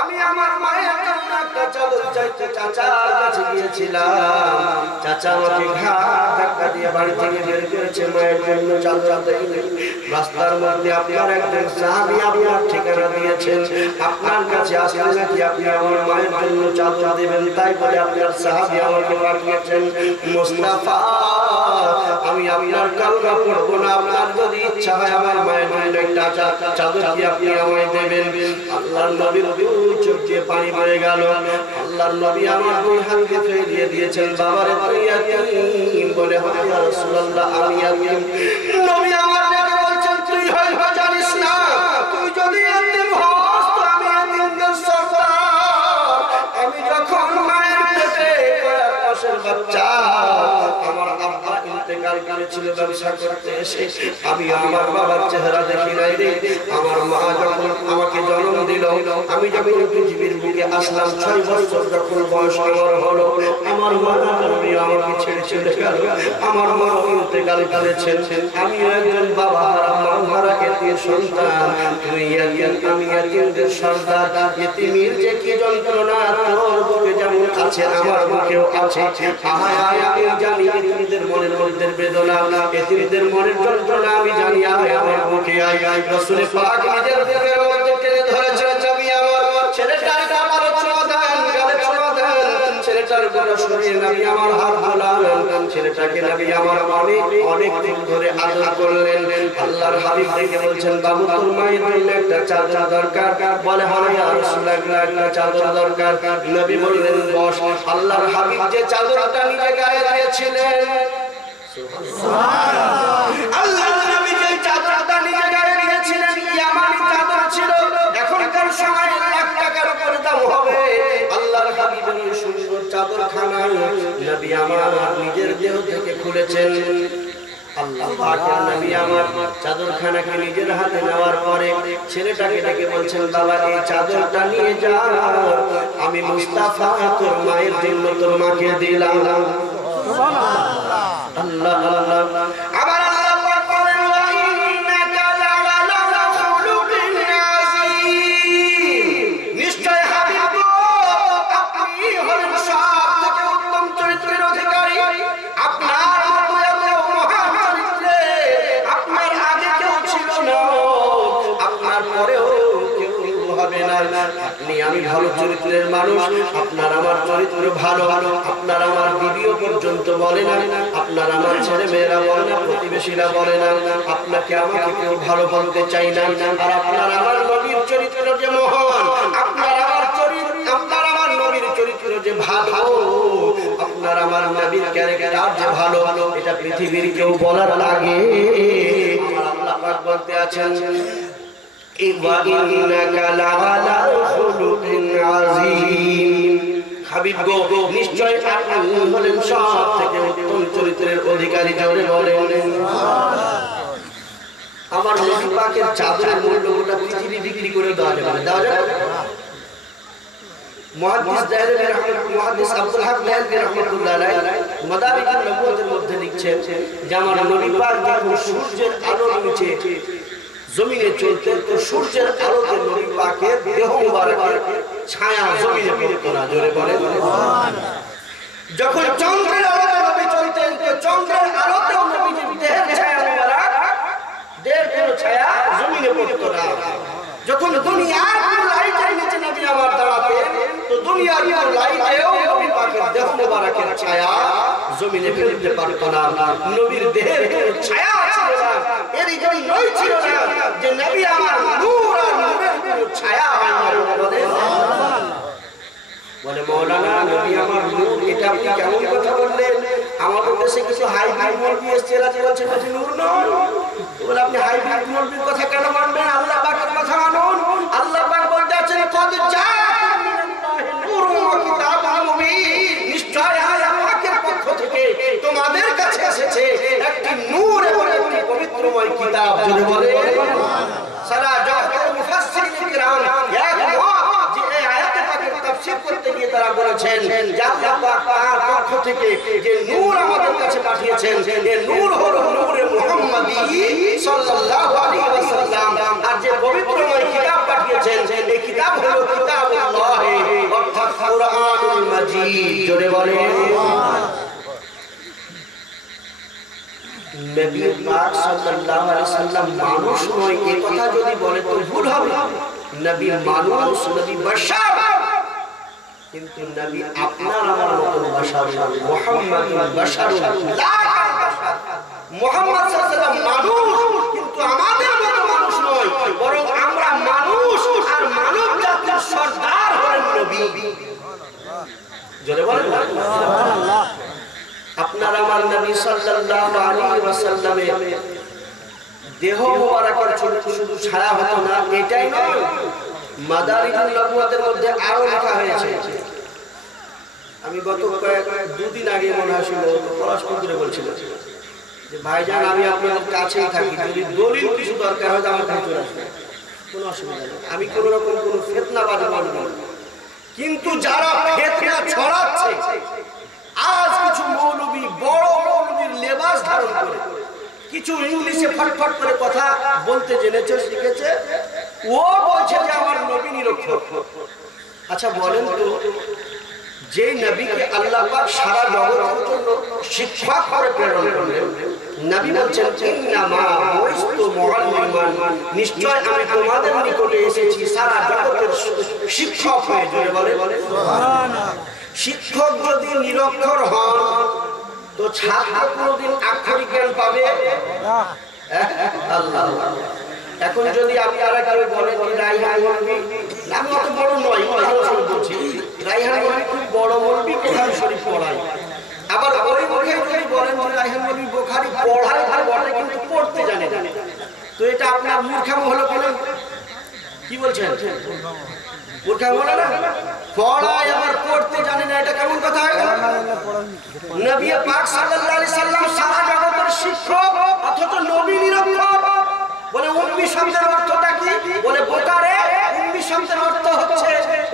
আমি আমার মায়ের জন্য একটা চাদর চাইতে চাচার কাছে গিয়েছিলাম। চাচা আমাকে ঘাট ধাক্কা দিয়ে বাড়ি থেকে বের করেছে মায়ের জন্য চাদর দিতে। রাস্তার মধ্যে আপনার একজন সাহাবী আপনার ঠিকানা দিয়েছেন, আপনার কাছে আসলে নাকি আপনি আমার মায়ের জন্য চাদর দেবেন, তাই বলে আপনার সাহাবী আমাকে পাঠিয়েছেন। মুস্তাফা, আমি আপনার কালমা পড়বো না, আপনার যদি ইচ্ছা হয় আমার মায়ের জন্য একটা চাদর কি আপনি আমায় দেবেন? আল্লাহর নবীর দুই চোখ দিয়ে পানি পড়ে গেল। আল্লাহর নবী আমার দুই হাতকে ফেলিয়ে দিয়েছেন। বাবারে তুই ইয়াতীম বলে, হয় ইয়া রাসূলুল্লাহ আমি ইয়াতীম। নবী আমার ডেকে বলছেন, তুই হয়তো জানিস না, তুই যদি ইয়াতীম হস তো আমি ইয়াতীমদের সর্দার। আমি যখন মায়ের পেটে কয়েক মাসের বাচ্চা, আমার আব্বা ইন্তেকাল করেছিল ব্যবসা করতে এসে, আমি আমার বাবার চেহারা দেখি নাই রে। আমার মা যখন আমাকে জন্ম দিল, আমি যখন পৃথিবীর বুকে আসলাম, 6 বছর যখন বয়স আমার হলো, আমার মা নবী আমাকে ছেড়ে চলে গেল। আমার মা ইন্তেকাল করেছেন। আমি একজন বাবা হারা মা হারা এতিম সন্তান। তুই ইয়াতীম, আমি ইয়াতীমদের সর্দার। ইতিমের যে কি যন্ত্রণা তোর বুকে যেমন আছে আমার বুকেও আছে। আমি জানি ইতিমদের মনের মধ্যে বেদনা, ইতিমদের মনের যন্ত্রণা আমি জানি। আমার বুকে রাসূল পাক নিজের বুকের মধ্যে টেনে ধরেছেন। নবী আমার ছেলেটার গালে ছোঁয়া দেন, গালে ছোঁয়া দেন। ছেলেটার গোটা শরীরে নবী আমার হাত বোলালেন। ছেলেটাকে নবী আমার অনেক দিন ধরে আদর করলেন। আল্লাহর হাবিব দেখে বলছেন, বাবু তোর মায়ের জন্য একটা চাদর দরকার। বলে, হ্যাঁ ইয়া রাসূলুল্লাহ একটা চাদর দরকার। নবী বললেন, বস। আল্লাহর হাবিব যে চাদরটা নিজে গায়ে দিয়েছিলেন, সুবহানাল্লাহ, আল্লাহর নবী যে চাদরটা নিজে গায়ে দিয়েছিলেন, ইয়ামানি চাদর ছিল। এখনকার সময় লাখ টাকার উপরে দাম হবে। আল্লাহর হাবিবের সুন্দর চাদরখানা নবী আমার নিজের দেহ থেকে খুলেছেন। আল্লাহ পাকের নবী আমার চাদরখানাকে নিজের হাতে নেওয়ার পরে ছেলেটাকে ডেকে বলছেন, বাবা এই চাদরটা নিয়ে যা, আমি মুস্তাফা তোর মায়ের জন্য তোর মাকে দিলাম। সুবহানাল্লাহ, আল্লাহ আল্লাহ। আবার আল্লাহ পাক বলেন, ওয়া ইন্নাকা লাআলা খুলুকিন আযীম। নিশ্চয় হাবিব আপনি হলেন সবথেকে উত্তম চরিত্রের অধিকারী। আপনার মতো এত মহান চরিত্রে আপনার আগে কেউ ছিল না, আপনার পরেও কেউ হবে না। আপনি আমি ভালো চরিত্রের মানুষ, আপনার আমার চরিত্র ভালো। আপনার আমার বিবিও পর্যন্ত বলে না, আপনার আমার ছেলে মেয়েরা বলে না, প্রতিবেশীরা বলে না, আপনাকে আমাকে কেউ ভালো বলতে চাই না। আর আপনার আমার নবীর চরিত্র যে মহান, আপনার আমার নবীর চরিত্র যে ভালো, আপনার আমার নবীর ক্যারেক্টার যে ভালো, এটা পৃথিবীর কেউ বলার আগে আমার আল্লাহ পাক বলতে আছেন, হাবিব গো নিশ্চয় আপনি হলেন সব থেকে উত্তম চরিত্রের অধিকারী। জোরে বলেন। আমার নবী পাকের চাদরের মূল্য গোটা পৃথিবী বিক্রি করে দেওয়া যাবে, দেওয়া যাবে। মুহাদ্দিস দাহরামি মুহাদ্দিস আব্দুল হক দাহরামি রাহমাতুল্লাহ আলাইহি মাদারিকুন নবুওয়াতের মধ্যে লিখছেন যে আমার নবী পাক যখন সূর্যের আলোর নিচে জমিনে চলতেন, তো সূর্যের আলোতে নবী পাকের দেহ মুবারকের ছায়া জমিনে পড়তো না। জোরে বলেন সুবহানাল্লাহ। যখন চন্দ্রের আলোতে নবী চলতেন, তো চন্দ্রের আলোতে নবীর দেহের ছায়া মুবারক, দেহের কোনো ছায়া জমিনে পড়তো না। যখন দুনিয়ার কোনো লাইটের নিচে নবী আমার দাঁড়াতেন, তো দুনিয়ার কোনো লাইটেও নবী পাকের দেহ মুবারকের ছায়া জমিনে ফেলতে পারতো না। নবীর দেহের কোনো ছায়া ছিল না। এরই জন্যই ছিল না যে নবী আমার নূর আর নূরের কোনো ছায়া হয় না। বলে মৌলানা নবী আমার নূর, এটা আপনি কেমন কথা বললেন? আমাদের দেশে কিছু হাইব্রিড মুরগি এসছে, এরা যে বলছে নবী নূর নয়। বলে আপনি হাইব্রিড মুরগির কথা কেন মানবেন? আল্লাহ পাকের কথা মানুন। আল্লাহ পাক বলতে আছেন, কদ জাআকুম মিনাল্লাহি নূরুন ওয়া কিতাবুন মুবিন। নিশ্চয় আল্লাহ পাকের পক্ষ থেকে তোমাদের কাছে এসেছে একটি নূর এবং একটি পবিত্রময় কিতাব। যদি বলে সারা জগতের মুফাসসিরিন কিরাম একমত যে এই আয়াতে পাকের তাফসীর বলছেন যে আল্লাহ পাক তার পক্ষ থেকে যে নূর আমাদের কাছে পাঠিয়েছেন, এই নূর হলো নূরে মুহাম্মাদি সাল্লাল্লাহু আলাইহি ওয়াসাল্লাম। আর যে পবিত্রময় কিতাব পাঠিয়েছেন, এই কিতাব হলো কিতাবুল্লাহ, অর্থাৎ কুরআনুল মাজিদ। জোরে বলেন নবী পাক সাল্লাল্লাহু আলাইহি ওয়াসাল্লাম মানুষ নয়, এই কথা যদি বলে তো ভুল হবে। নবী মানুষ, নবী বাশার, কিন্তু নবী আপনার আমার মতো বাশার। মুহাম্মাদুল বাশারুন লা বাশার। মুহাম্মদ সাল্লাল্লাহু আলাইহি ওয়াসাল্লাম মানুষ, কিন্তু আমাদের মতো মানুষ নয়, বরং আমরা মানুষ আর মানব জাতির সরদার হলেন নবী। জোরে বলেন সুবহানাল্লাহ। আপনার আমার নবী সাল্লাল্লাহু আলাইহি ওয়াসাল্লামের দেহ মোবারকের শুধু ছায়া হতো না, এটাই নয়, মাদারিজুন নবুওয়াতের মধ্যে আরো লেখা হয়েছে। আমি গত দুদিন আগে মনে হয় পড়াশোনা করে বলছিলাম যে ভাইজান আমি আপনাদের কাছেই থাকি, যদি দলিল কিছু দরকার হয় আমার কাছে চলে আসবে, কোনো অসুবিধা নেই, আমি কোনো রকম কোনো ফিতনাবাজ বলবো না। কিন্তু যারা ফিতনা ছড়াচ্ছে, আজ কিছু মৌলবী বড় মৌলবীর লেবাস ধারণ করে কিছু ইংলিশে ফটফট করে কথা বলতে জেনেছে, শিখেছে, ও বলছে যে আমার নবী নিরক্ষর। আচ্ছা বলেন তো, যে নবীকে আল্লাহ পাক সারা জগতের জন্য শিক্ষক করে প্রেরণ করলেন, নবী বলছেন ইন্নামা বুইস্তু মুআল্লিমান, নিশ্চয় আমি তোমাদের নিকটে এসেছি সারা জগতের শিক্ষক হয়ে। জোরে বলে সুবহানাল্লাহ। শিক্ষক যদি নিরক্ষর হন তো ছাত্র কোনদিন আক্ষরিক জ্ঞান পাবে না। আল্লাহ, এখন যদি আপনারা কেউ বলেন যে রাইহান মৌলভী, আমি অত বড় নই, উদাহরণ বলছি, রাইহান মৌলভী খুব বড় মৌলভী, বুখারী শরীফ পড়ায়, আবার ওই মুখে যদি বলেন যে রাইহান মৌলভী বুখারী পড়ায় আর বলে কিন্তু পড়তে জানে না, তো এটা আপনার মূর্খামি হলো কেন? কি বলছেন? মূর্খামি হলো না? পড়ায় আবার পড়তে জানে না, এটা কেমন কথা? নবী পাক সাল্লাল্লাহু আলাইহি সাল্লাম সারা জগতের শিক্ষক, অথচ নবী নিরক্ষর। বলে উম্মি শব্দের অর্থটা কি? বলে বোকারে। উম্মি শব্দের অর্থ হচ্ছে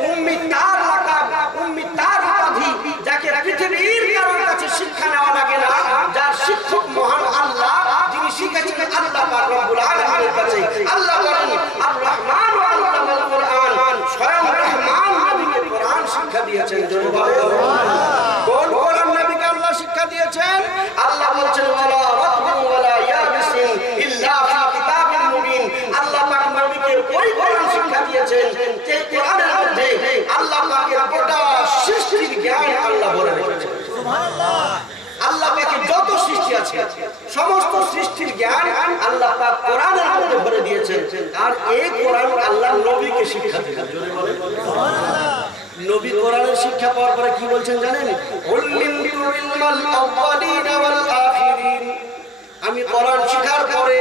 উম্মি তার লাকাব, উম্মি তার উপাধি, যাকে পৃথিবীর কারোর কাছে শিক্ষা নেওয়া লাগে না, যার শিক্ষক মহান আল্লাহ, যিনি শিখেছেন আল্লাহ পাক রব্বুল আলামিনের কাছে। আল্লাহ বলেন আর রহমান ওয়া আল্লামাল কুরআন, স্বয়ং রহমান নবীকে কোরআন শিক্ষা দিয়েছেন। জোরে বলেন কোন কোরআন নবীকে আল্লাহ শিক্ষা দিয়েছেন? আল্লাহ বলছেন ওয়ালা রাতবুন ওয়ালা ইয়াবিসিন ইল্লা ফি কিতাবিন মুবিন। আল্লাহ পাক নবীকে ওই কোরআন শিক্ষা দিয়েছেন যে কোরআনের মধ্যে আল্লাহ পাকের গোটা সৃষ্টির জ্ঞান আল্লাহ ভরে রেখেছেন। সুবহানাল্লাহ। আল্লাহ পাকের যত সৃষ্টি আছে সমস্ত সৃষ্টির জ্ঞান আল্লাহ পাক কোরআনের মধ্যে ভরে দিয়েছেন, আর এই কোরআন আল্লাহ নবীকে শিক্ষা দিয়েছেন। জোরে বলেন সুবহানাল্লাহ। নবী কোরআনের শিক্ষা পাওয়ার পরে কি বলছেন জানেন? আমি কোরআন শিখার পরে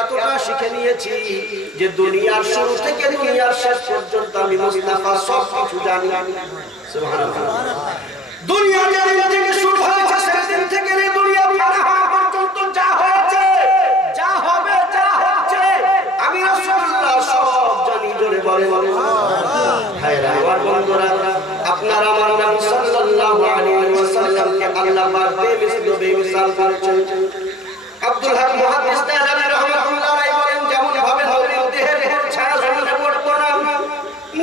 এতটা শিখে নিয়েছি যে দুনিয়ার শুরু থেকে দুনিয়ার শেষ পর্যন্ত আমি মুস্তাফা সব কিছু জানি। সুবহানাল্লাহ। দুনিয়া যেদিন থেকে শুরু হয়েছে সেদিন থেকে দুনিয়া পার হওয়া পর্যন্ত যা হয়েছে, যা হবে, যা হচ্ছে, আমি রাসূলুল্লাহ সব জানি। জোরে বলেন আমার বন্ধুরা, আপনার আমার নবী সাল্লাল্লাহু আলাইহি ওয়াসাল্লামকে আল্লাহ পাক বেমিসাল করেছেন। আব্দুল হক মুহাদ্দিস তাআলা রাহমাতুল্লাহ আলাইহি বলেন, যেমন ভাবে নবীর দেহের ছায়া জমিনে পড়তো না,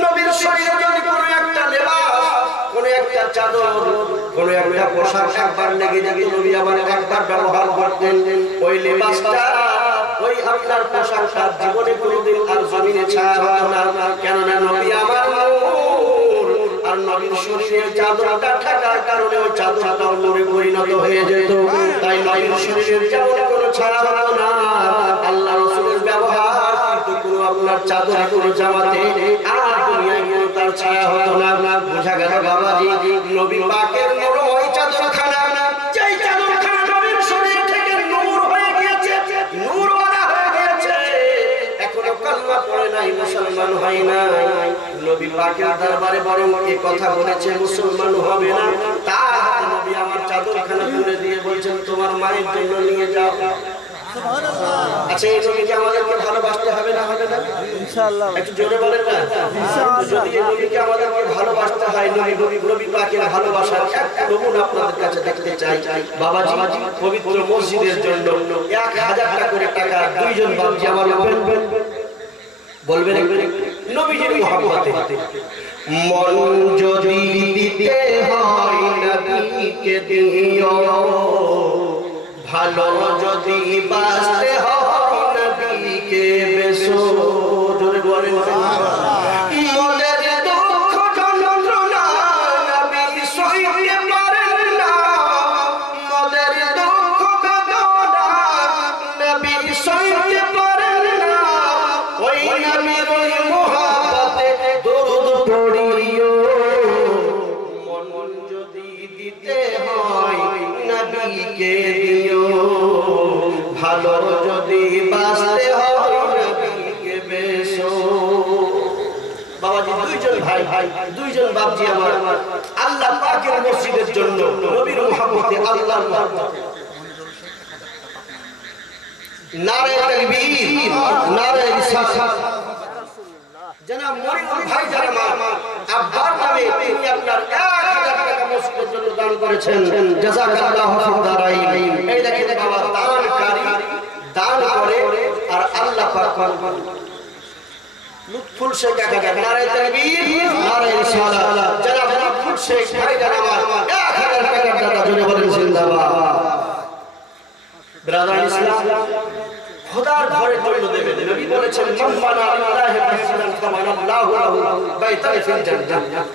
নবীর শরীরে যদি কোনো একটা লেবাস, কোনো একটা চাদর, কোনো একটা পোশাক একবার লেগে যেত, নবী আবার একবার ব্যবহার করতেন, ওই লেবাসটা, ওই আপনার পোশাকটা জীবনে কোনোদিন আর জমিনে ছায়া হতো না। কেননা নবী আমার নূর, আর নবীর শরীরে চাদরটা থাকার কারণে ওই চাদরটা নূরে পরিণত হয়ে যেত। তাই নবীর শরীরের যেমন কোনো ছায়া হতো না, আল্লাহ রাসূলের ব্যবহার কিন্তু কোনো আপনার চাদর, কোনো জামাতে আর দুনিয়ায় কোনো তার ছায়া হতো না। বোঝা গেল বাবাজি, নবী পাকের নূর ওই চাদরখানা, যেই চাদরখানা নবীর শরীর থেকে নূর হয়ে গিয়েছে, নূর কালমা পড়ে নাই, মুসলমান হয় নাই, নবী পাকের দরবারে বরং এই কথা বলেছে মুসলমান হবে না। তার নবী আমার চাদরখানা তুলে দিয়ে বলছেন তোমার মায়ের জন্য নিয়ে যাও। আচ্ছা এই নবীকে আমাদেরকে ভালোবাসতে হবে না হবে না ইনশাআল্লাহ একটু জোরে বলেন না ইনশাআল্লাহ যদি এই নবীকে আমাদেরকে ভালোবাসতে হয় নবী পাকের ভালোবাসার একটা নমুনা আপনাদের কাছে দেখতে চাই বাবাজি পবিত্র মসজিদের জন্য 1000 টাকা করে টাকা দুইজন বাবজি আমার বলবেন নবীজির মহব্বতে মন যদি দিতে হয় নবীকে দিও ভালো যদি বাসতে হয় নবীকে বেশো জোরে বলেন মনের দুঃখ যন্ত্রণা নবী সইতে পারেন না মনের দুঃখ বেদনা নবী সইতে পারেন না ওই নবীর মহব্বতে দরুদ পড়িও মন যদি দিতে হয় নবীকে দিও ভালো যদি বাসতে হয় নবীকে বেশো বাবাজি দুইজন বাবজি আমার আল্লাহ পাকের মসজিদের জন্য নবীর মহব্বতে আল্লাহর মহব্বতে নারে তাকবীর নারে রিসালাত জনাব মরিয়ম ভাই যারা আমার আব্বার নামে তিনি আপনার 1000 টাকা মসজিদের জন্য দান করেছেন জাযাকাল্লাহু ফিদ দারাইন এই দেখেন বাবা দানকারী দান করে আর আল্লাহ পাক লুৎফুল শেখ কাকা নারে তাকবীর নারে রিসালাত জনাব লুৎফুল শেখ ভাই যারা আমার 1000 টাকা দাতা জুড়ে বলেন জিন্দাবাদ ব্রাদার ইসলাম খোদার ঘরের জন্য দেবে নবী বলেছেন মান বানা লিল্লাহি মাসজিদান ফামানাল্লাহু লাহু বাইতান ফিল জান্নাহ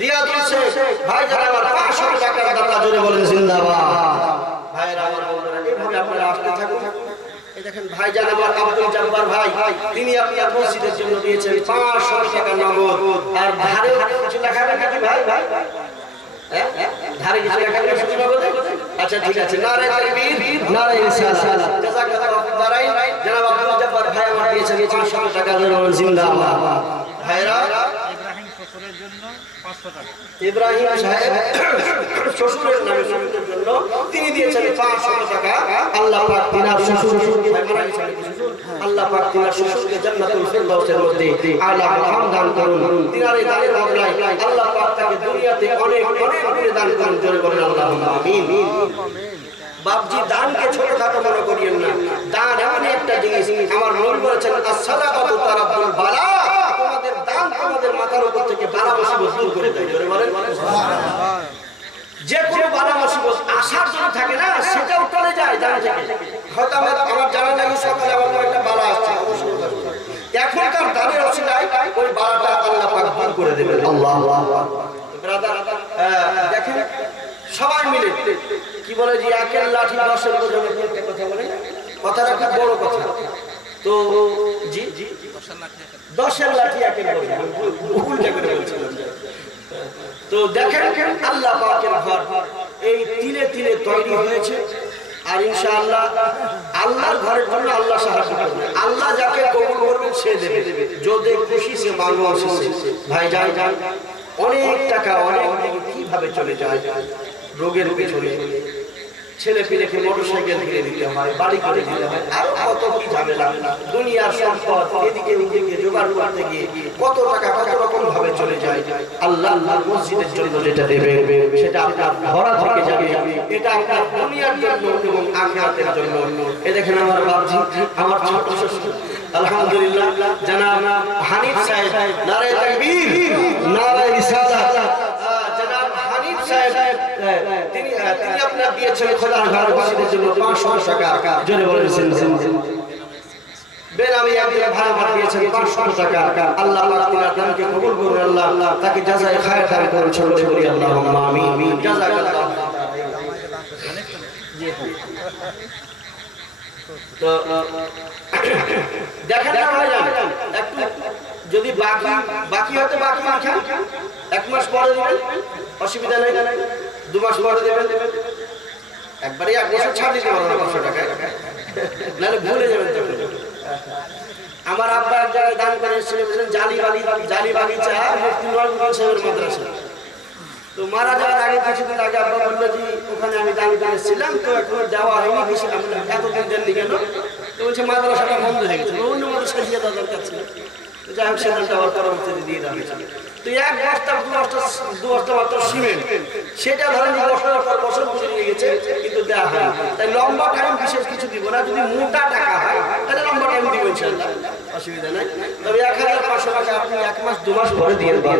রিয়াদুল শেখ ভাই যারা আমার 500 টাকার দাতা জুড়ে বলেন জিন্দাবাদ ভাইরা আমার বন্ধুরা এইভাবে আপনারা আসতে থাকুন এই দেখেন ভাই যারা আমার আব্দুল জব্বার ভাই তিনি আপনার মসজিদের জন্য দিয়েছেন 500 টাকা নগদ আর ধারে কিছু লেখা নাকি ভাই ধারে কিছু লেখা আছে শুনুন নগদ আচ্ছা ঠিক আছে নারে তাকবীর নারে রিসালাত জাযাকাল্লাহু ফিদ দারাইন জনাব আব্দুল জব্বার ভাই আমার দিয়েছেন 500 টাকা জুড়ে জিন্দাবাদ ভাইরা ইব্রাহিম শ্বশুরের জন্য 500 টাকা ইব্রাহিম সাহেব শ্বশুরের নামে শ্বশুরের জন্য তিনি দিয়েছেন 500 টাকা আল্লাহ পাক তিনার শ্বশুরকে মারা গেছেন আল্লাহ পাক তিনার শ্বশুরকে জান্নাতুল ফিরদাউসের মধ্যে আলা মাকাম দান করুন তিনার এই দানের বদলায় আল্লাহ পাক তাকে দুনিয়াতে অনেক অনেক করে দান করুন জোরে বলেন আল্লাহুম্মা আমিন বাপজি দানকে ছোটখাটো মনে করিয়েন না দান এমন একটা জিনিস আমার নবী বলেছেন as-সাদাকাতু তারাদ্দুল বালা তোমাদের দান তোমাদের মাথার উপর থেকে বালা মুসিবত দূর করে দেয় জোরে বলেন সুবহানাল্লাহ যে কোনো বালা মুসিবত আসার জন্য থাকে না সেটাও টলে যায় দান থেকে হয়তো আমার জানা যায় সকালে আমার একটা বালা আসছে এখনকার দানের ওসিলায় ওই বালাটা আল্লাহ পাক দূর করে দেবেন আল্লাহু আকবার ব্রাদার দেখেন সবাই মিলে কি বলে যে একের লাঠি 10 এর ওজনে একটা কথা বলে কথাটা খুব বড় কথা তো জি 10 এর লাঠি একের ওজনে উল্টা করে বলছিলাম তো দেখেন আল্লাহ পাকের ঘর এই তিলে তিলে তৈরি হয়েছে আর ইনশাআল্লাহ আল্লাহর ঘরের জন্য আল্লাহ সাহায্য করবে আল্লাহ যাকে কবুল করবেন সে দেবে যদি খুশি সে মাঙ্গো আসে ভাই যান অনেক টাকা অনেক কিভাবে চলে যায় রোগের পেছনে ছেলে পেলেকে মোটরসাইকেল কিনে দিতে হয় বাড়ি করে দিতে হয় আর কত কি ঝামেলা দুনিয়ার সম্পদ এদিকে ওদিকে জোগাড় করতে গিয়ে কত টাকা কত রকম ভাবে চলে যায় আল্লাহ মসজিদের জন্য যেটা দেবে সেটা আপনার ভরা থেকে যাবে এটা আপনার দুনিয়ার জন্য এবং আখিরাতের জন্য এই দেখেন আমার বাপজি আমার ছোট শ্বশুর আলহামদুলিল্লাহ জনাব হানিফ সাহেব নারে তাকবীর নারে রিসালাত জনাব হানিফ সাহেব তিনি আপনার দিয়েছেন খোদার ঘর মসজিদের জন্য 500 টাকা জোরে বলেছেন বেনামি আপনি ভাই আমার দিয়েছেন 500 টাকা আল্লাহ পাক তিনার দানকে কবুল করুন আল্লাহ তাকে জাযায়ে খায়র দান করুন সকলে বলি আল্লাহুম্মা আমিন জাযাকাল্লাহ তো দেখেন না ভাইজান একটু যদি বাকি হতে বাকি রাখেন 1 মাস পরে দিবেন অসুবিধা নাই 2 মাস পরে দেবেন একবারে 1 বছর ছাড় দিতে পারবেন 500 টাকা নালে ভুলে যাবেন আমার আব্বা এক জায়গায় দান করে এসেছিলেন জালি বাগিচা মুফতি নওয়াজ সাহেবের মাদ্রাসা তো মারা যাওয়ার আগে কিছুদিন আগে আব্বা বললো যে ওখানে আমি দান করেছিলাম, তো এখনো দেওয়া হয়নি, বেশি এতদিন দেননি কেন? তো বলছে মাদ্রাসাটা বন্ধ হয়ে গেছে, অন্য মাদ্রাসা দিয়ে দেওয়া দরকার ছিল। যাই হোক সেখানটা আবার পরবর্তীতে দিয়ে দেওয়া হয়েছিল। তো এক বস্তা দু বস্তা মাত্র সিমেন্ট, সেটা ধরেন বছরের পর বছর বুঝে নিয়ে গেছে, কিন্তু দেওয়া হয়। তাই লম্বা টাইম বিশেষ কিছু দিব না, যদি মোটা টাকা হয় তাহলে লম্বা টাইম দিব ইনশাআল্লাহ, অসুবিধা নাই। তবে 1500 টাকা আপনি 1 মাস 2 মাস পরে দিয়ে দেন,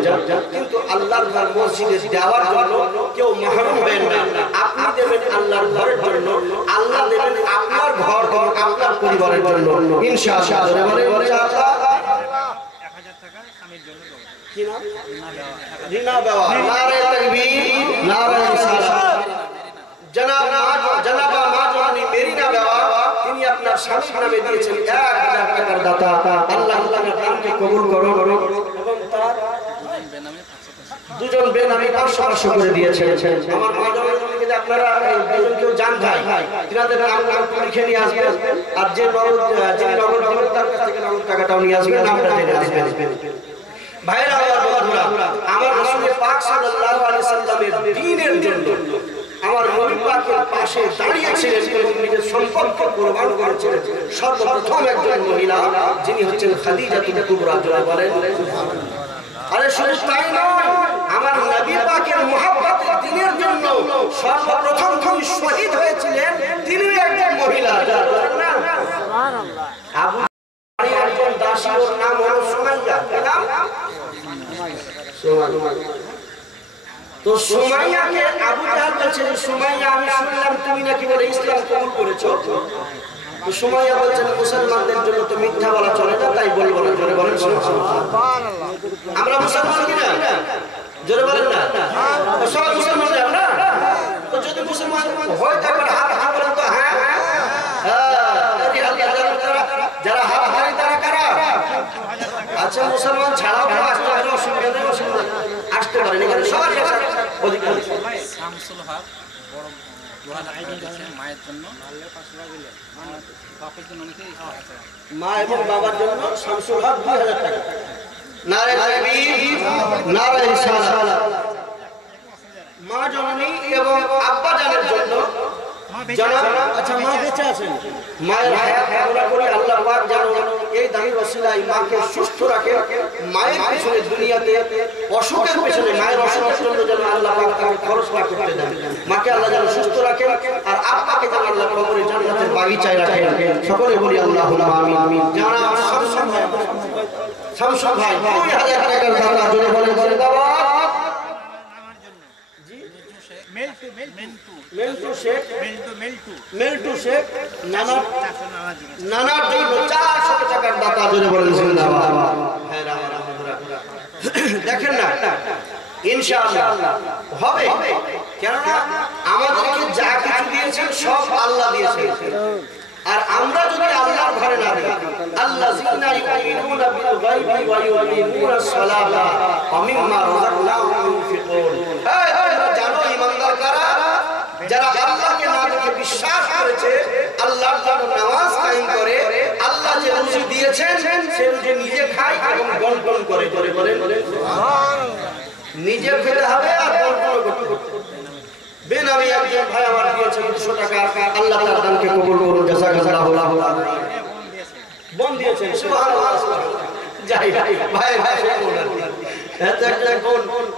কিন্তু আল্লাহর ঘর মসজিদে দেওয়ার জন্য কেউ মাহরুম হবেন না। আপনি দেবেন আল্লাহর ঘরের জন্য, আল্লাহ দেবেন আপনার ঘর এবং আপনার পরিবারের জন্য ইনশাআল্লাহ। তিনি আপনার স্বামীর নামে দিয়েছেন 1000 টাকার দাতা। আল্লাহ তাআলা দানকে কবুল করুন এবং তার দুজন বেনামি 500 করে দিয়েছেন। আমার মাধ্যমে আপনারা দুজন কেউ জান ভাই তিনাদের নাম লিখে নিয়ে আসবেন, আর যে নগদ দিবেন তার কাছ থেকে নগদ টাকাটাও নিয়ে আসবেন, নামটা জেনে আসবেন। ভাইরা আমার বন্ধুরা, আমার রাসূল পাক সাল্লাল্লাহু আলাইহি সাল্লামের দ্বীনের জন্য আমার নবী পাকের পাশে দাঁড়িয়েছিলেন এবং নিজের সম্পদকে কুরবান করেছিলেন সর্বপ্রথম একজন মহিলা, যিনি হচ্ছেন খাদিজাতুল কুবরা। যারা বলেন আরে শুধু তাই নয়, আমার নবী পাকের মুহাব্বতের দ্বীনের জন্য সর্বপ্রথম যিনি শহীদ হয়েছিলেন তিনি একজন মহিলা। সুবহানাল্লাহ। আবু একজন দাসী, ওর নাম হলো সুমাইয়া। নাম সুমাইয়া। তো সুমাইয়াকে আবু জাহল বলছে যে সুমাইয়া, আমি শুনলাম তুমি নাকি বলে ইসলাম কবুল করেছো। তো সুমাইয়া বলছেন মুসলমানদের জন্য তো মিথ্যা বলা চলে না, তাই বলবো না। জোরে বলেন সুবহানাল্লাহ। আমরা মুসলমান কিনা? জোরে বলেন না। সবাই মুসলমান না? তো যদি মুসলমান হয় তারপর হাত হাত বলেন তো হ্যাঁ যারা হাত হারাই তারা কারা? আচ্ছা মুসলমান ছাড়াও কেউ আসতে পারে, অসুবিধা নেই, অসুবিধা আসতে পারে, এখানে সবার অধিকার। শামসুল হক বড় 2000 টাকা দিয়েছেন মায়ের জন্য, বাপের জন্য মা এবং বাবার জন্য শামসুল হক 2000 টাকা। নারে তাকবীর, নারে রিসালাত। মা জননী এবং আব্বা জানের জন্য আচ্ছা মা বেঁচে আছেন, মায়ের হায়াত কামনা করি আল্লাহ পাক যেন এই দামি ওসিলায় মাকে সুস্থ রাখে, মায়ের পেছনে দুনিয়াতে অসুখের পেছনে মায়ের অসুখের জন্য যেন আল্লাহ পাক তাকে খরচ না করতে দেন, মাকে আল্লাহ যেন সুস্থ রাখে, আর আব্বাকে যেন আল্লাহ কবরে জান্নাতের বাগিচায় রাখেন। সকলে বলি আল্লাহুম্মা আমিন। যারা শামসুল ভাই 2000 টাকার দাতা, জোরে বলেন জিন্দাবাদ। মেলটু শেখ নানার জন্য 400 টাকার দাতা, জোরে বলেন জিন্দাবাদ। দেখেন না ইনশাআল্লাহ হবে, কেননা আমাদেরকে যা কিছু দিয়েছেন সব আল্লাহ দিয়েছেন, আর আমরা যদি আল্লাহর ঘরে না দিই, আল্লাযীনা ইউমিনুনা বিল গায়বি ওয়া ইউকিমুনাস সালাতা ওয়া মিম্মা রাযাকনাহুম ইউনফিকুন। তোমরা জানো ঈমানদার কারা? যারা আল্লাহকে না দেখে বিশ্বাস করেছে, আল্লাহর জন্য নামাজ কায়েম করে, আল্লাহ যে রুজি দিয়েছেন সে রুজি নিজে খায় এবং বন্টন করে। করে বলেন সুবহানাল্লাহ। নিজে খেতে হবে আর বন্টন করতে হবে। বেনামি একজন ভাই আমার দিয়েছেন 200 টাকা, আল্লাহ তার দানকে কবুল করুন, জাযাকাল্লাহু খাইরান। বন দিয়েছেন, সুবহানাল্লাহ। যাই ভাই ভাই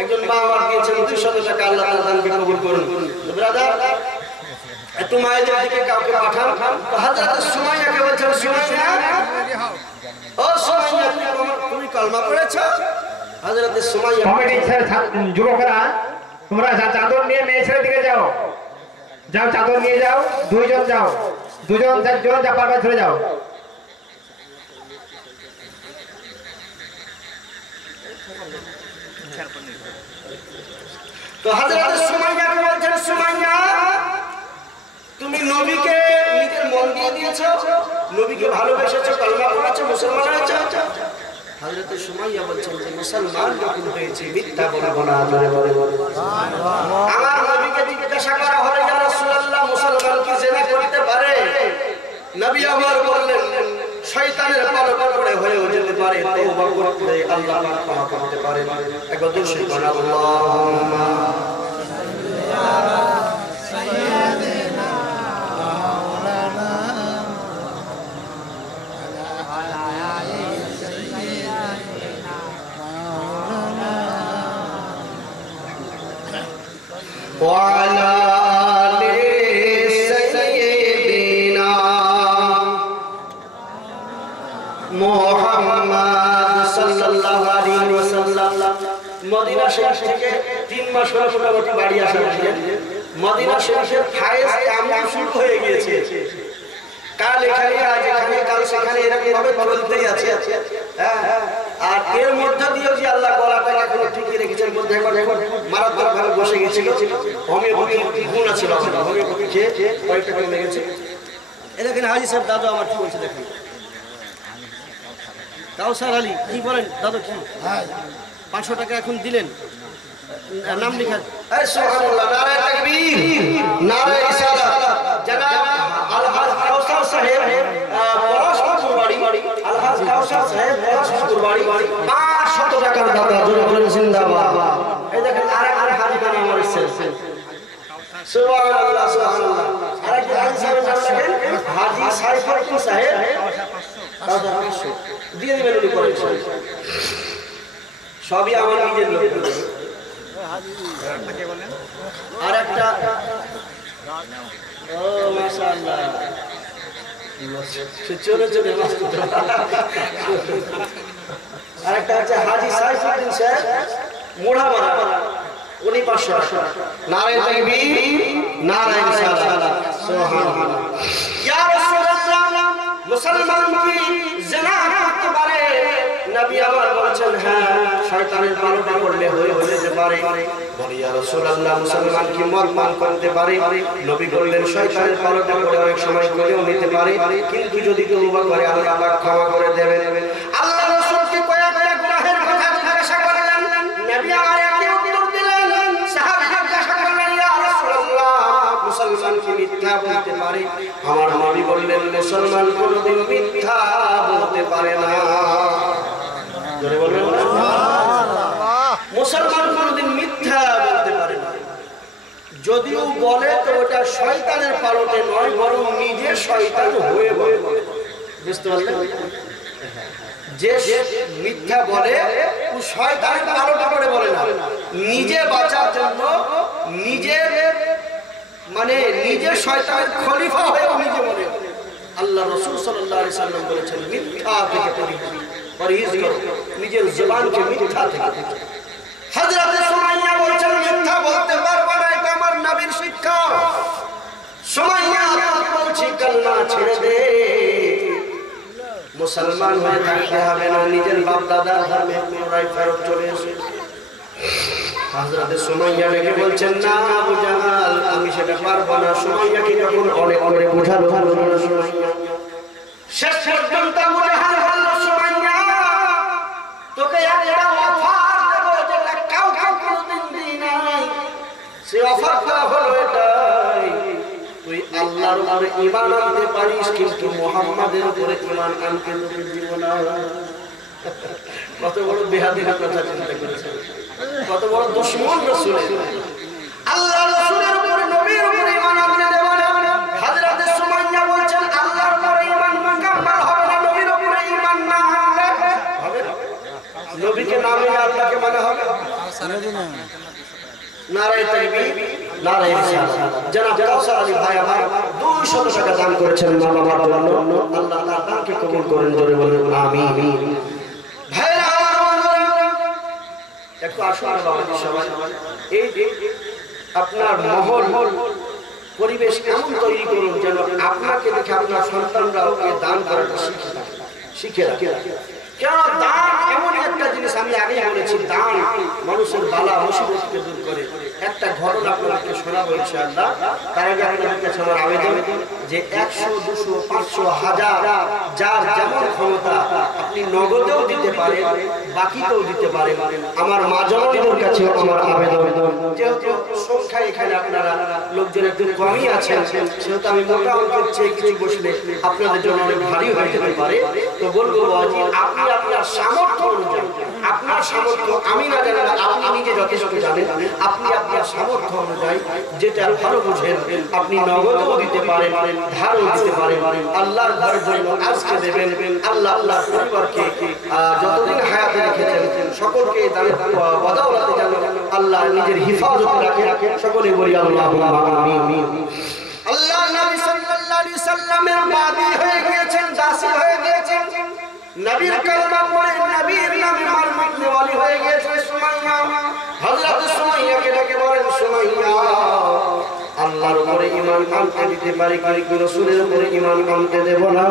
একজন মা আমার দিয়েছেন 200 টাকা, আল্লাহ তার দানকে কবুল করুন। ব্রাদার একটু মায়ের দিকে কাউকে পাঠান। তো হযরত সুমাইয়াকে বলছেন, সুমাইয়া ও সুমাইয়া তুমি কলমা পড়েছো? হযরত সুমাইয়া কমিটির যুবকরা তোমরা চাদর নিয়ে মেয়ে ছেলের দিকে যাও, যাও চাদর নিয়ে যাও, দুইজন যাও, দুজন চারজন যা পারবে চলে যাও। তো হযরত সুমাইয়াকে বলছেন, সুমাইয়া তুমি নবীকে নিজের মন দিয়ে দিয়েছো, নবীকে ভালোবেসেছো, কলমা পড়েছো, মুসলমান হয়েছো। হযরত সুমাইয়া বলছেন যে মুসলমান যখন হয়েছে মিথ্যা বলবো না। আমার নবীকে জিজ্ঞাসা করা হলো, ইয়া রাসূলুল্লাহ মুসলমান কি জিনা করতে পারে? নবী আমার বললেন শয়তানের পালকে পড়ে হয়েও যেতে পারে, তওবা করতে আল্লাহ পাক ক্ষমা করতে পারে। একবার দরুদ শরীফ পড়ুন, আল্লাহুম্মা সাইয়্যিদিনা মাওলানা وعلى آل سيدنا محمد صلى الله عليه وسلم। মদিনা শরীফ থেকে 3 মাস হলো মোটামুটি বাড়ি আসা হয়েছে। মদিনা শরীফের ফায়েজ কাম শুরু হয়ে গিয়েছে। কাল এখানে, আজ এখানে, কাল সেখানে, এরকম ভাবে চলতেই আছে। আর এর মধ্যে দিয়ে যে আল্লাহ গলাটা এখনো ঠিকই রেখেছেন, বলতে এখন মারাত্মক ভাবে বসে গেছিল। হোমিওপ্যাথি গুণ আছে, হোমিওপ্যাথি খেয়ে কয়েকটা কমে গেছে। এখানে হাজি সাহেব দাদু আমার কি বলছে দেখুন। কাউসার আলী কি বলেন দাদু? কি 500 টাকা এখন দিলেন, নাম লেখা। সুবহানাল্লাহ, নারায়ে তাকবীর, নারায়ে রিসালাত। জনাব আলহাজ কাউসার সাহেব পরশপুর বাড়ি, আলহাজ কাউসার সাহেব পরশপুর বাড়ি 500 টাকার দাতা। জোরে বলেন জিন্দাবাদ। এই দেখেন আর হাজি খান আমার এসেছে। সুবহানাল্লাহ, সুবহানাল্লাহ। আরেকজন হাজি সাহেবের নাম লেখেন হাজি সাইফুদ্দিন সাহেব, 500 দিয়ে দিবেন উনি করে। সবই আমার নিজের লোক। আর একটা, ও মাশাআল্লাহ, চলে চলে আর একটা হচ্ছে হাজি সাইফুদ্দিন সাহেব মোড়ামারা, উনি 500 টাকা। নারায়ে তাকবীর, নারায়ে রিসালাত। সুবহানাল্লাহ। ইয়া রাসূলুল্লাহ, মুসলমান কি জিনা করতে পারে? নবী আমার বলেছেন হ্যাঁ, শয়তানের পালকে পড়লে হয়ে যেতে পারে। বলি ইয়া রাসূলুল্লাহ, মুসলমান কি মদ পান করতে পারে? নবী বললেন শয়তানের পালকে পড়ে অনেক সময় করেও নিতে পারে, কিন্তু যদি তওবা করে আল্লাহ পাক ক্ষমা করে দেবেন। আল্লাহ রাসূলকে কয়েকটা গুনাহের কথা জিজ্ঞাসা করলেন, নবী আমার একই উত্তর দিলেন। সাহাবীরা জিজ্ঞাসা করলেন ইয়া রাসূলুল্লাহ, মুসলমান কি মিথ্যা বলতে পারে? আমার নবী বললেন মুসলমান কোনদিন মিথ্যা বলতে পারে না। জোরে বলবেন সুবহানাল্লাহ। মুসলমান কোনদিন মিথ্যা বলতে পারে না। যদিও বলে তো ওটা শয়তানের পালকে নয়, বরং নিজে শয়তান হয়ে বলে। বুঝতে পারলেন? যে মিথ্যা বলে ও শয়তানের পালকে পড়ে বলে না, নিজে বাঁচার জন্য নিজের মানে নিজের শয়তানের খলিফা হয়ে নিজে বলে। আল্লাহ রাসূল সাল্লাল্লাহু আলাইহি সাল্লাম বলেছেন মিথ্যা থেকে পরহেজ করো, নিজের জবানকে মিথ্যা থেকে। হযরত সুমাইয়া বলেছেন মিথ্যা বলতে পারবো না, এটা আমার নবীর শিক্ষা। সুমাইয়া বলছে কালমা ছেড়ে দে, মুসলমান হয়ে থাকতে হবে না, নিজের বাপ দাদার ধর্মে পুনরায় ফেরত চলে এসে। হযরত সুমাইয়া রেগে বলছেন না আবু জাহাল, আমি সেটা পারবো না। সুমাইয়াকে যখন অনেক করে বোঝালো সুমাইয়া শেষ পর্যন্ত আবু জাহাল বলল সুমাইয়া তোকে একটা অফার দেব যেটা কাউকে কোনোদিন দিই নাই। সে অফারটা হলো এটাই, তুই আল্লাহর উপরে ঈমান আনতে পারিস, কিন্তু মুহাম্মাদের উপরে ঈমান আনতে তোকে দিব না। কত বড় বেহাদির কথা চিন্তা করেছেন, কত বড় দুশমন রাসূলের। আল্লাহর রাসূলের উপরে নবীর উপরে ঈমান আনতে দেব না। হযরত সুমাইয়া বলছেন আল্লাহর উপরে ঈমান মুকাম্মাল হবে না, নবীর উপরে ঈমান না আনলে হবে না। নবীকে না মেনে আল্লাহকে মানে হবে না। নারায়ে তাকবীর, নারায়ে রিসালাত। জনাব কাউসার আলী ভাই আমার 200 টাকা দান করেছেন মা বাবার জন্য, আল্লাহ তাআলা দানকে কবুল করেন। জোরে বলুন আমিন। ভাইরা একটু আসুন বাবাজি সবাই, এই আপনার মহল পরিবেশ এমন তৈরি করুন যেন আপনাকে দেখে আপনার সন্তানরা ওকে দান করাটা শিখে রাখে। কেন দান এমন একটা জিনিস, আমি আগেই বলেছি, দান মানুষের বালা মুসিবতকে দূর করে। একটা ঘটনা আপনাদেরকে শোনাবো ইনশাআল্লাহ। তার আগে আপনাদের কাছে আমার আবেদন যে 100, 200, 500, 1000 যার যেমন ক্ষমতা আপনি নগদেও দিতে পারেন, বাকিতেও দিতে পারেন। আমার মা জননীদের কাছে আমার আবেদন, যেহেতু সংখ্যায় সংখ্যায় এখানে আপনারা লোকজন একটু কমই আছেন, সেহেতু আমি মোটা অঙ্কের চেয়ে কিছু বসলে আপনাদের জন্য অনেক ভারী হয়ে যেতে পারে। তো বলবো বাবাজি, আপনি আপনার সামর্থ্য অনুযায়ী, আপনার সামর্থ্য আমি না জানি না, আপনি নিজে যথেষ্ট জানেন, আপনি আপনার সামর্থ্য অনুযায়ী যেটা ভালো বুঝেন আপনি নগদও দিতে পারেন, ধারও দিতে পারেন। আল্লাহর ঘরের জন্য আজকে দেবেন, আল্লাহ আল্লাহর পরিবারকে যতদিন হায়াতে রেখেছেন সকলকে তাদের বদৌলতে যেন আল্লাহ নিজের হিফাজতে রাখে। সকলে বলি আল্লাহুম্মা আমিন। আল্লাহ নবী সাল্লাল্লাহু আলাইহি সাল্লামের বাদী হয়ে গিয়েছেন, দাসী হয়ে গিয়েছেন, নবীর কালমা পড়ে নবীর নামে মারফত ওয়ালি হয়ে গিয়েছে সুমাইয়া। হযরত সুমাইয়াকে ডেকে বলেন, সুমাইয়া আল্লাহর উপরে ঈমান আনতে দিতে পারি কিন্তু রাসূলের উপরে ঈমান আনতে দেব না,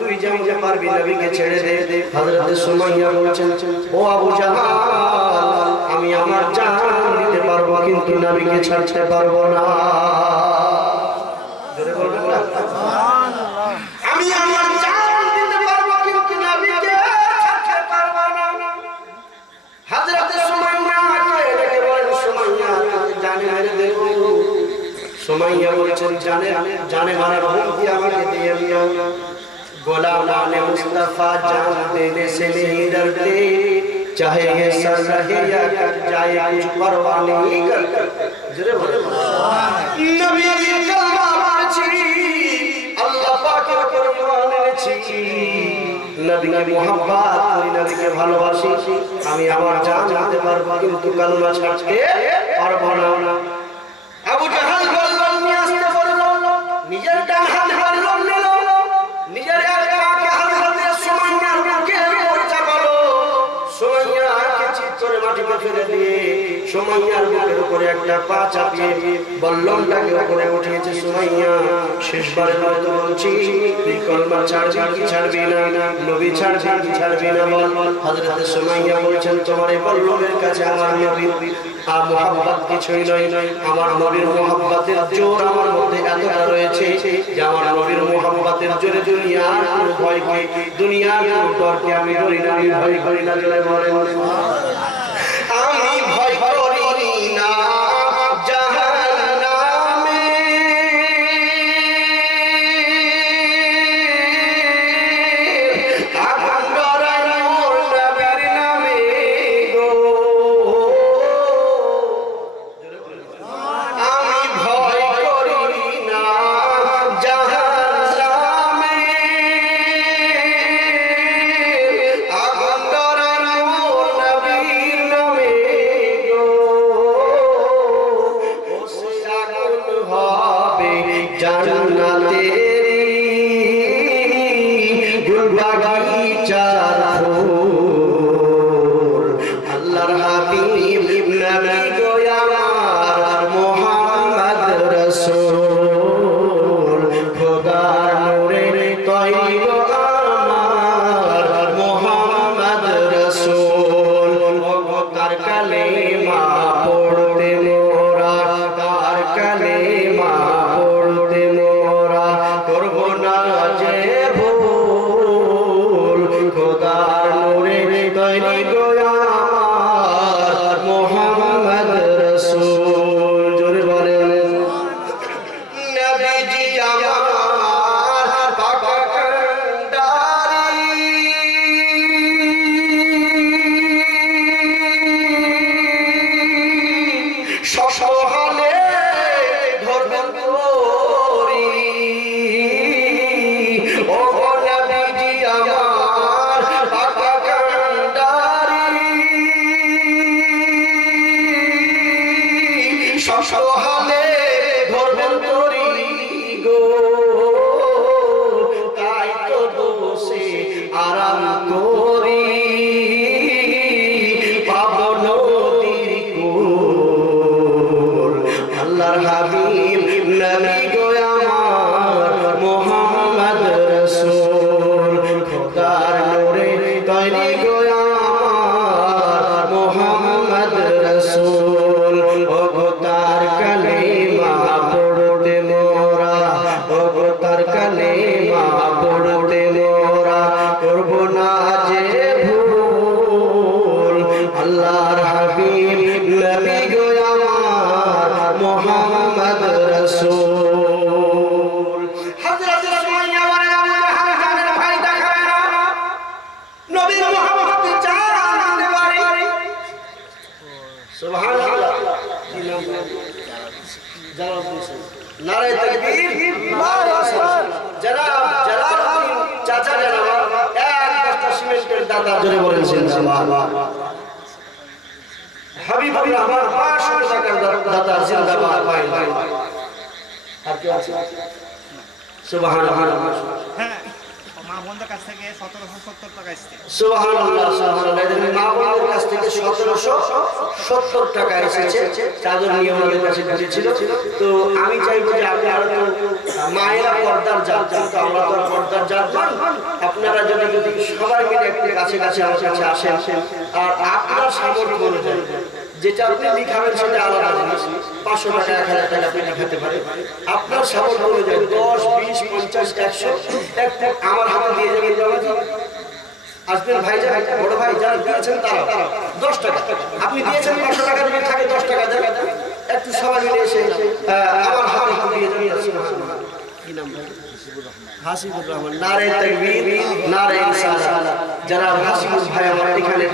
তুই যেমন পারবি নবীকে ছেড়ে দে। হযরত সুমাইয়া বলছেন, ও আবু জাহাল, আমি আমার জান দিতে পারবো কিন্তু নবীকে ছাড়তে পারবো না। জোরে বলবেন না সুবহানাল্লাহ। আমি আমার জান দিতে পারবো কিন্তু নবীকে ছাড়তে পারবো না। হযরত সুমাইয়াকে ডেকে বলেন, সুমাইয়া জানে মেরে দেব। সুমাইয়া বলছেন, জানে মারার হুমকি আমাকে দিয়ে দিও। গোলাম আনে মুস্তাফা জান দেने से नहीं डरते, चाहे ये सर रहे या कट जाए कुछ परवाह नहीं करते। जरे बोले नबी कलमा পড়ছি, আল্লাহ পাকের উপর ঈমান এনেছি, নবীকে মুহাব্বত করি, নবীকে ভালোবাসি, আমি আমার জান দিতে পারবো কিন্তু কালমা ছাড়তে পারবো না। আবু জাহাল বলল, নিয়ে আসতে বলল, নিজের ডান হাত হারলো নিল, নিজের এক পাকে হাত দিয়ে সুমাইয়ার মুখে উপর চাপালো, সুমাইয়াকে চিৎ করে মাটিতে ফেলে দিয়ে সুমাইয়ার মুখের উপরে একটা পা চাপিয়ে বল্লমটাকে উপরে উঠিয়েছে। সুমাইয়া শেষবারের মতো বলছি, তুই কলমা ছাড়বি কি ছাড়বি না, নবী ছাড়বি কি ছাড়বি না বল। হযরত সুমাইয়া বলছেন, তোমার এই বল্লমের কাছে আমার নবীর মুহাব্বত কিছুই নয়, আমার নবীর মুহাব্বতের জোর আমার মধ্যে এতটা রয়েছে যে আমার নবীর মুহাব্বতের জোরে দুনিয়ার কোনো ভয়কে, দুনিয়ার কোনো ডরকে আমি ডরি না, আমি ভয় করি না। জোরে বলেন আমি ভয় করি না জাহান্নামে, আগুন ডরাই মোর নবীর নামে গো। আমি ভয় করি না জাহান্নামে, আগুন ডরাই মোর নবীর নামে গো। ও সে আগুন হবে জান্নাতেরি, গুলবাগিচার ফুল, আল্লাহর হাবিব নবী গো আমার মুহাম্মদ রাসূল, খোদার নূরে তৈরি গো আমার মুহাম্মদ রাসূল। ও তার কালেমা পড়তে মোরা, তার কালেমা পড়তে মোরা করব না যে ভুল, খোদার নূরে তৈরি গো আমার মুহাম্মদ রাসূল। জোরে বলেন নবীজি আমার পাক কান্ডারি, সসহালে ধরবেন তোরি, ও নবীজি আমার পাক কান্ডারি, সসহালে ধরবেন তোরি গো। তাই তো বসে আরাম করি, পাবো নদীর কূল, আল্লাহর হাবিব নবী গো আমার মুহাম্মদ রাসূল, খোদার নূরে তৈরি গো আমার মুহাম্মদ রাসূল। ও গো তার কালেমা পড়তে মোরা, ও গো তার কালেমা পড়তে মোরা করব না যে ভুল, আল্লাহর হাবিব নবী গো আমার মুহাম্মদ সুবহানাল্লাহ। নারে তাকবীর, আল্লাহু আকবার। জালালউদ্দিন চাচা জানাব এক বস্তা সিমেন্টের দাতা জোরে বলেন জিন্দাবাদ। হাবিবুর রহমান 500 টাকার দাতা জিন্দাবাদ। আর কি আছে? সুবহানাল্লাহ। হ্যাঁ, মা বোনদের কাছ থেকে 1770 টাকা এসেছে। সুবহানাল্লাহ, সুবহানাল্লাহ। এদের মা বোনদের কাছ থেকে 1770 টাকা এসেছে। চাদর নিয়ে ওনাদের কাছে দিয়েছিল। তো আমি চাইবো যে আপনারা তো মায়েরা পর্দার জাত, কিন্তু আমরা তো পর্দার জাত নন। আপনারা যদি সবাই মিলে একটু কাছে কাছে আমার কাছে আসেন, আর আপনার সামর্থ্য অনুযায়ী যেটা আপনি লিখাবেন সেটা আলাদা জিনিস। 500 টাকা 1000 টাকা আপনি লিখাতে পারেন। আপনার সামর্থ্য অনুযায়ী 10, 20, 50, 100 একটা আমার হাতে দিয়ে যাবেন। বাবাজি আসবেন, ভাই যান, বড় ভাই যারা দিয়েছেন তারা 10 টাকা আপনি দিয়েছেন, 500 টাকা যদি থাকে 10 টাকা দেন। একটু সবাই মিলে এসে আমার হাতে দিয়ে যাবেন। কি নাম ভাই? হাসিবুর রহমান। নারে তাকবীর, নারে রিসালাত। যারা হাসিবুর ভাই আমার এখানে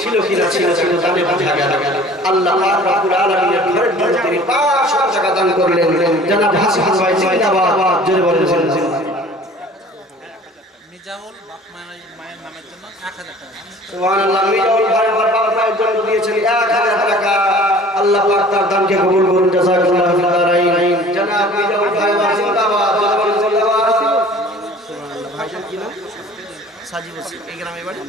ছিল কিনা ছিল তাদের বোঝা গেল। আল্লাহ পাক রব্বুল আলামিনের ঘরের জন্য তিনি 500 টাকা দান করলেন। জনাব হাসিবুর ভাই জিন্দাবাদ, জোরে বলেন জিন্দাবাদ। মিজাউল বাপ মায়ের নামের জন্য 1000 টাকা। সুবহানাল্লাহ। মিজাউল ভাই বাপ মায়ের জন্য দিয়েছেন 1000 টাকা। আল্লাহ পাক তার দানকে কবুল করুন। জাযাকাল্লাহু ফিদ দারাইন। জনাব মিজাউল ভাই জিন্দাবাদ, জোরে বলেন জিন্দাবাদ। সুবহানাল্লাহ। ভাইজান কি নাম? সাজিব হোসেন। এই গ্রামে বাড়ি।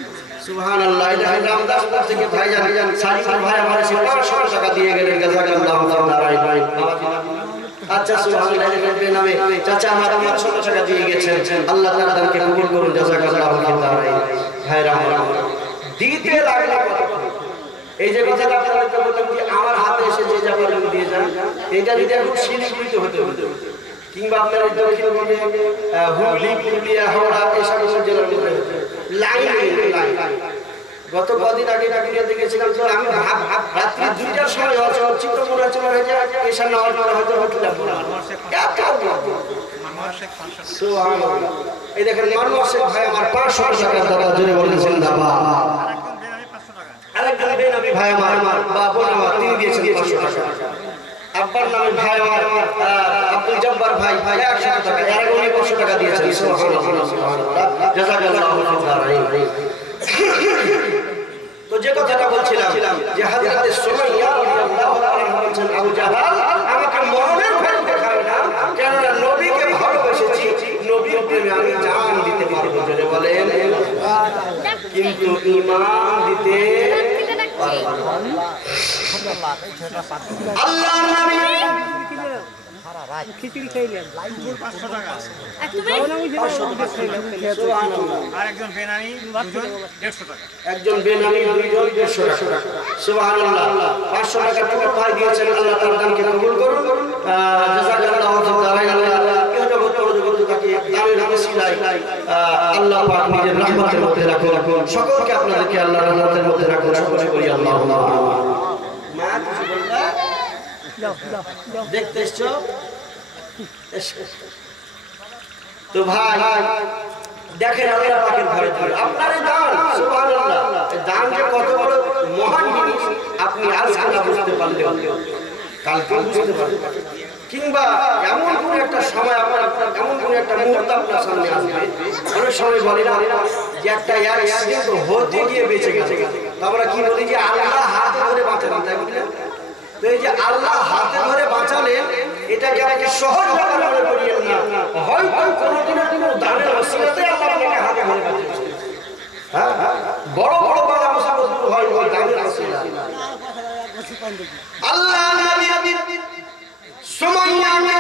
সুবহানাল্লাহ। এটা রামদাসপুর থেকে ভাইজান সাজিব ভাই আমাদের 500 টাকা দিয়ে গেলেন। জাযাকাল্লাহু ফিদ দারাইন। আচ্ছা সুবহানাল্লাহ। এর বেনামে চাচা আমার 500 টাকা দিয়ে গেছেন। আল্লাহ তাআলা দানকে কবুল করুন। জাযাকাল্লাহু ফিদ দারাইন। ভাইরা আমার দিতে লাগলো কত? এই যে কথাটা আপনাদেরকে বললাম যে আমার হাতে এসে যে যা পারেন দিয়ে যান, এটা যদি এখন শিলিগুড়িতে হতে হতো, কিংবা আপনার দক্ষিণবঙ্গে হুগলি, পুরুলিয়া, হাওড়া এসব জেলার মধ্যে লাইন। গত কদিন আগে নাগরিকাতে গেছিলাম, তো আমি রাত্রি 2টার সময় চিত্র মনে হচ্ছে এসা নেওয়ার পরে হয়তো হচ্ছিলাম। এই দেখেন মানব শেখ ভাই আমার 500 টাকা দাদা জোরে বলেন জিন্দাবাদ। আরেকজন বেনামী ভাই আমার বাবা আমার তিনি দিয়েছেন 500 টাকা। আব্বার নামে ভাই আমার আব্দুল জব্বার ভাই 100 টাকা। এর আগে 500 টাকা দিয়েছেন। সুবহানাল্লাহ, সুবহানাল্লাহ। জাযাকাল্লাহু খাইরান। তো যে কথাটা বলছিলাম যে হযরত সুমাইয়া রাদিয়াল্লাহু আনহা বলেন, আবু জাহাল আমাকে মরণের ভয় দেখাবে না, কেননা নবীকে ভালোবেসেছি, নবীর প্রেমে আমি জান দিতে পারবো। জোরে বলেন, কিন্তু ঈমান দিতে পারবো না। আল্লাহর নবী খিচুড়ি খাইলেন 500 টাকা। আরেকজন বেনামি 150 টাকা। একজন বেনামি 2জন 150 টাকা। সুবহানাল্লাহ। 500 টাকা পুরো ভাই দিয়েছেন। আল্লাহ তাআলা দানকে কবুল করুন। জাযাকাল্লাহু ফিদ দারাইন। কেউ জগৎ তাকে দানের ওসিলায় আল্লাহ পাক নিজের রহমতের মধ্যে রাখুন। সকলকে আপনাদেরকে আল্লাহর রহমতের মধ্যে রাখুন। সকলে করি আল্লাহুম্মা আমিন। মা কিছু বলবা? দেখতে এসছো? তো ভাই দেখেন আল্লাহ পাকের ঘরে ধরে আপনার দান, সুবহানাল্লাহ, দান যে কত বড় মহান জিনিস আপনি আজকে না বুঝতে পারলেও কালকে বুঝতে পারবেন। কিংবা এমন কোন একটা সময় আপনার এমন কোন একটা মুহূর্ত আপনার সামনে আসবে, অনেক সময় বলি না যে একটা অ্যাক্সিডেন্ট হতে গিয়ে বেঁচে গেছে, আমরা কি বলি যে আল্লাহ হাতে ধরে বাঁচালেন, তাই বলি না? তো এই যে আল্লাহ হাতে ধরে বাঁচালেন, এটাকে আমাকে সহজ ব্যাপার মনে করিয়েন না। হয়তো কোনোদিনের কোনো দানের ওসিলাতে আল্লাহ আপনাকে হাতে ধরে বাঁচিয়েছেন। হ্যাঁ, বড় বড় বাধা মুসিবত দূর হয় ওই দানের ওসিলা। আল্লাহ নবী সুমাইয়াকে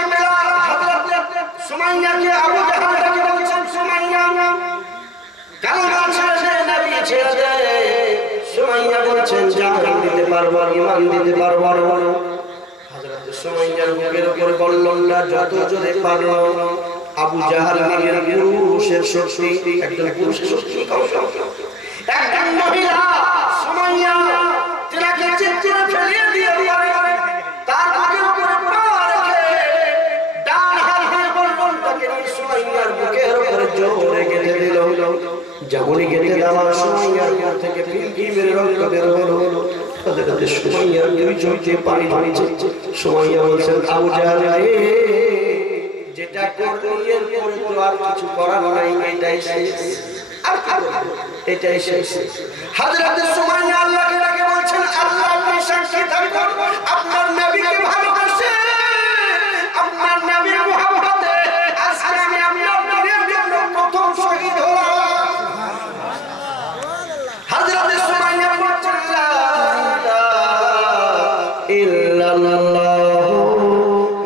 হযরত সুমাইয়াকে আবু জাহল কে বলেছেন, সুমাইয়া কালমা ছেড়ে নবী ছেড়ে দে। সুমাইয়া বলছেন জান দিতে পারবো, ঈমান দিতে পারবো। হযরত সুমাইয়ার বুকের উপর বললেন যত জোরে পারো। আবু জাহল নিজের পুরুষের শক্তি, একজন পুরুষের শক্তি, একজন মহিলা সুমাইয়া তিনাকে চিৎকার ফেলিয়ে দিয়ে তার বুকের উপরে পা রেখে ডান হাত দিয়ে বললেন তাকে সুমাইয়ার বুকের উপরে জোরে গেঁথে দিল। যেমনই গেঁথে দেওয়ার সুমাইয়ার বুক থেকে পিলকি মেরে রক্ত বের হলো। হযরত হাজরাতে সুমাইয়া দুই চোখে পানি ঝরছে। সুমাইয়া বলছেন আবু জাহল রে, যেটা করলি এরপরে তো আর কিছু করার নাই, এটাই শেষ, আর কি করব, এটাই শেষ। হাজরাতে সুমাইয়া আল্লাহকে ডাকে বলছেন আল্লাহ আপনি সাক্ষী থাকুন আপনার নবীকে ভালোবাসে, আপনার নবীর মুহাব্বতে আজকে আমি আপনার নবীর জন্য প্রথম শহীদ হলাম। হাজরাতে সুমাইয়া বলছেন লা ইলাহা ইল্লাল্লাহু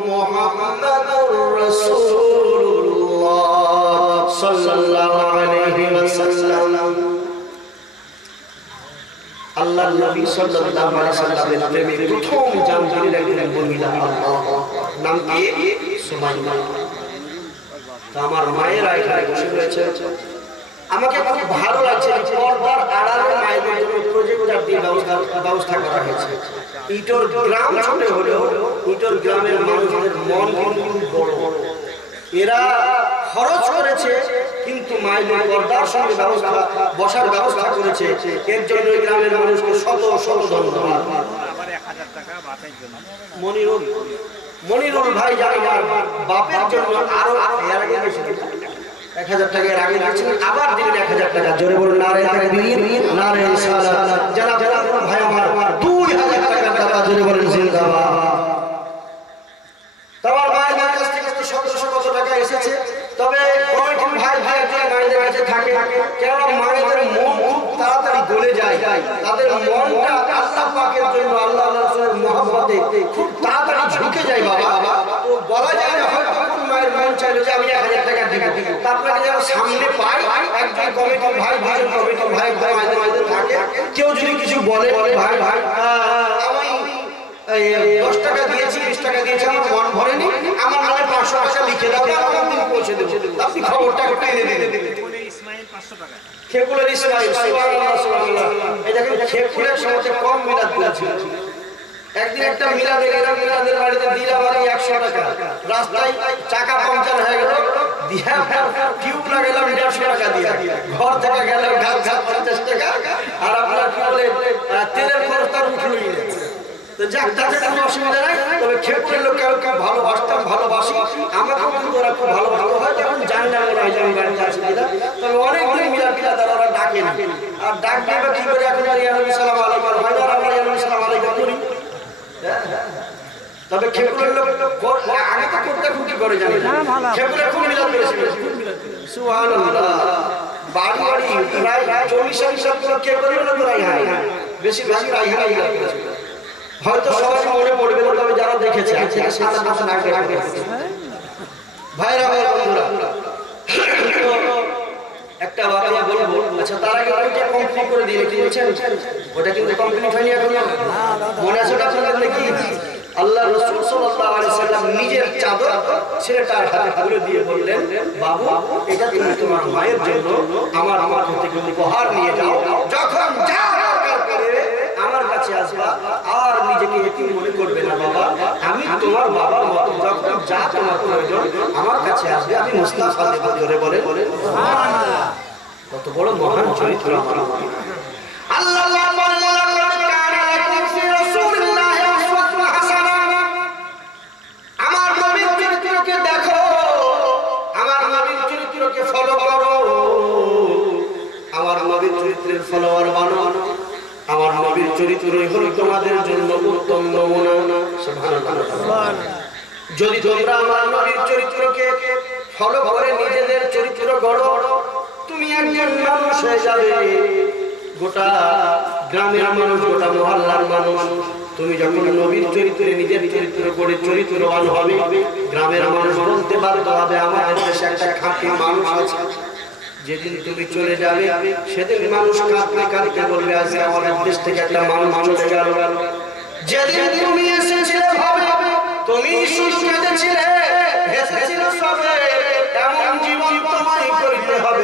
মুহাম্মাদুর রাসূলুল্লাহ সাল্লাল্লাহু আলাইহি ওয়াসাল্লাম। আল্লাহর নবী সাল্লাল্লাহু আলাইহি ওয়াসাল্লামের প্রেমে প্রথম জানতেন একজন মহিলা, আল্লাহ নাম কি সুমাইয়া। তো আমার মায়েরা এখানে বসে রয়েছে, আমাকে খুব ভালো লাগছে পর্দার আড়ালে মায়েদের জন্য প্রজেক্টর দিয়ে ব্যবস্থা করা হয়েছে। ইটোর গ্রাম ছোট হলেও ইটোর গ্রামের মানুষদের মন কিন্তু বড়, এরা খরচ করেছে কিন্তু মায়ের পর্দার সঙ্গে ব্যবস্থা বসার ব্যবস্থা করেছে, এর জন্য এই গ্রামের মানুষকে শত শত ধন্যবাদ। মনিরুল ভাই যারা বাপের জন্য আরো 1000 টাকা এর আগে দিয়েছিলেন, আবার দিলেন 1000 টাকা। জোরে বলুন নারে তাকবীর, নারে সালাত। যারা ভাই আমার 2000 টাকা দাতা, জোরে বলেন জিন্দাবাদ। তোমার ভাইয়ের কাছ থেকে 1700 কত টাকা এসেছে, তবে কয়েকজন ভাই যে মায়েদের কাছে থাকে, কেননা মায়েদের মন খুব তাড়াতাড়ি গলে যায়, তাদের মনটা আল্লাহ পাকের জন্য আল্লাহ রাসূলের মহব্বতে খুব তাড়াতাড়ি ঝুঁকে যায় বাবা। তো বলা যায় না হয়তো কোন মায়ের মন চাইলো যে আমি 1000 টাকা দিব, আপনাকে যেন সামনে পাই একজন কমিটির ভাই মায়েদের থাকে, কেউ যদি কিছু বলে ভাই আমি 10 টাকা দিয়েছি 20 টাকা দিয়েছি আমার মন ভরেনি, আমার নামে 500 টাকা লিখে দাও, আমি পৌঁছে দেবো, আপনি খবরটা এনে দিন। ইসমাইল 500 টাকা, খেপুলের ইসমাইল, সুবহানাল্লাহ সুবহানাল্লাহ। এই দেখেন খেপুলের সঙ্গে কম মিলাদ করেছিল। একদিন একটা মিলাদে গেলাম, মিলাদের বাড়িতে দিলাম আমি 100 টাকা, রাস্তায় চাকা পাংচার হয়ে গেল, দিয়া টিউব লাগালাম 150 টাকা দিয়া, ঘর থেকে গেলাম ঘাট 50 টাকা, আর আপনার কি বলে তেলের খরচ তার উঠলই না। তো যাক, তাতে কোনো অসুবিধা নাই, তবে খেপুরের লোককে আমি খুব ভালোবাসি, আমাকেও কিন্তু ওরা খুব ভালো হয়, যখন জানি না ওরা এই বাড়িতে আসে দিলাম। তবে অনেকদিন মিলাদ ওরা ডাকে না, আর ডাক দেবে কি করে, এখন আর ইয়ানবী সালাম আলাইকুম হয় না, আমরা ইয়ানবী সালাম আলাইকুম করি। তবে খেপুরের লোক আগে তো করতে খুঁটি করে জানি না, খেপুরে খুব মিলাদ করেছিল, সুবহানাল্লাহ। বাড়ি প্রায় 40-50 কে করে না, তো রাইহাই বেশিরভাগ রাইহাই মিলাদ করেছিল। হয়তো সবাই মনে পড়বে না, তবে যারা দেখেছে ভাইরা আমার বন্ধুরা, একটা বাকিয়া বলবো। আচ্ছা, তার আগে ওইটা কমপ্লিট করে দিয়ে কি বলছেন, ওটা কিন্তু কমপ্লিট হয়নি এখন, মনে আছে ওটা আপনাদের নাকি? আল্লাহ রাসূল সাল্লাল্লাহু আলাইহি সাল্লাম নিজের চাদর ছেলেটার হাতে তুলে দিয়ে বললেন, বাবু এটা তুমি তোমার মায়ের জন্য আমার পক্ষ থেকে উপহার নিয়ে যাও, যখন যা দরকার পড়ে আমার কাছে আসবা, আর নিজেকে এতিম মনে করবে না বাবা, আমি তোমার বাবার মতো, যখন যা তোমার প্রয়োজন আমার কাছে আসবে, আমি মুস্তাফা দেব। জোরে বলে সুবহানাল্লাহ। কত বড় মহান চরিত্র আমার আল্লাহ। আমার নবীর চরিত্রকে দেখো, আমার নবীর চরিত্রকে ফলো করো, আমার নবীর চরিত্রের ফলোয়ার বানো, আমার নবীর চরিত্রই হলো তোমাদের জন্য উত্তম নমুনা। সুবহানাল্লাহ। যদি তোমরা আমার নবীর চরিত্রকে ফলো করে নিজেদের চরিত্র গড়ো, তুমি একজন মানুষ হয়ে যাবে, গোটা গ্রামের মানুষ, গোটা মহল্লার মানুষ। তুমি যখন নবীর চরিত্রে নিজের চরিত্র গড়ে চরিত্রবান হবে, গ্রামের মানুষ বলতে বাধ্য হবে আমাদের দেশে একটা খাঁটি মানুষ আছে। যেদিন তুমি চলে যাবে সেদিন মানুষ কাঁদতে কাঁদতে বলবে, আজকে আমাদের দেশ থেকে একটা মানুষ চলে গেল। যেদিন তুমি এসেছিলে ভাবে তুমি শুধু কেঁদেছিলে, হেসেছিলে সবে, এমন জীবন তোমায় করতে হবে,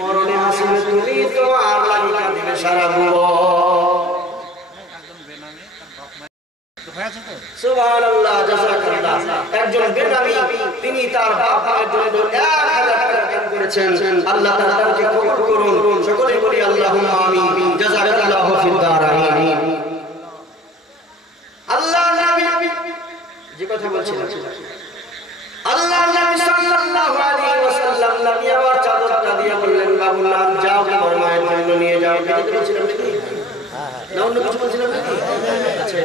মরণে হাসিলে তুমি তোমার লাগি কাঁদিবে সারা সুবহানাল্লাহ। জাযাকাল্লাহ। একজন বেনামী, তিনি তার বাপ মায়ের জন্য 1000 টাকা দান করেছেন, আল্লাহ তাআলা তাকে কবুল করুন। সকলে বলি আল্লাহুম্মা আমিন। জাযাকাল্লাহু ফিদ দারাইন। বলছিলাম আল্লাহর নবী সাল্লাল্লাহু আলাইহি ওয়াসাল্লাম নবী আমার চাদরটা দিয়ে বললেন বাবু নাম যাও তোমার মায়ের জন্য নিয়ে যাও এটা বলছিলাম কি না অন্য কিছু বলছিলাম নাকি আচ্ছা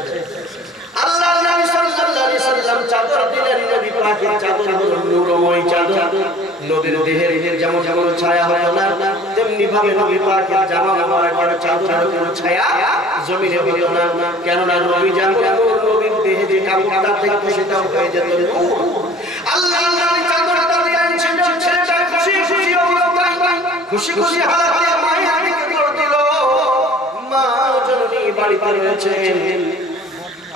আল্লাহর নবী সাল্লাল্লাহু আলাইহি ওয়াসাল্লাম চাদর দিলেন নবী পাকের চাদর হলো নূরময় চাদর নবীর দেহের যেমন যেমন ছায়া হতো না তেমনি ভাবে নবী পাকের জামা মোবারকের চাদরের কোনো ছায়া জমিনে হতো না কেন না নবী জানতেন নবীর দেহে যে কাপড়টা থাকতো সেটা হয়ে যেত নূর আল্লাহর নবী চাদরটা দিলেন ছেলেটা খুশি খুশি অবস্থায় খুশি খুশি হাতে মায়ের দিকে দৌড় দিল মা জননী বাড়িতে রয়েছেন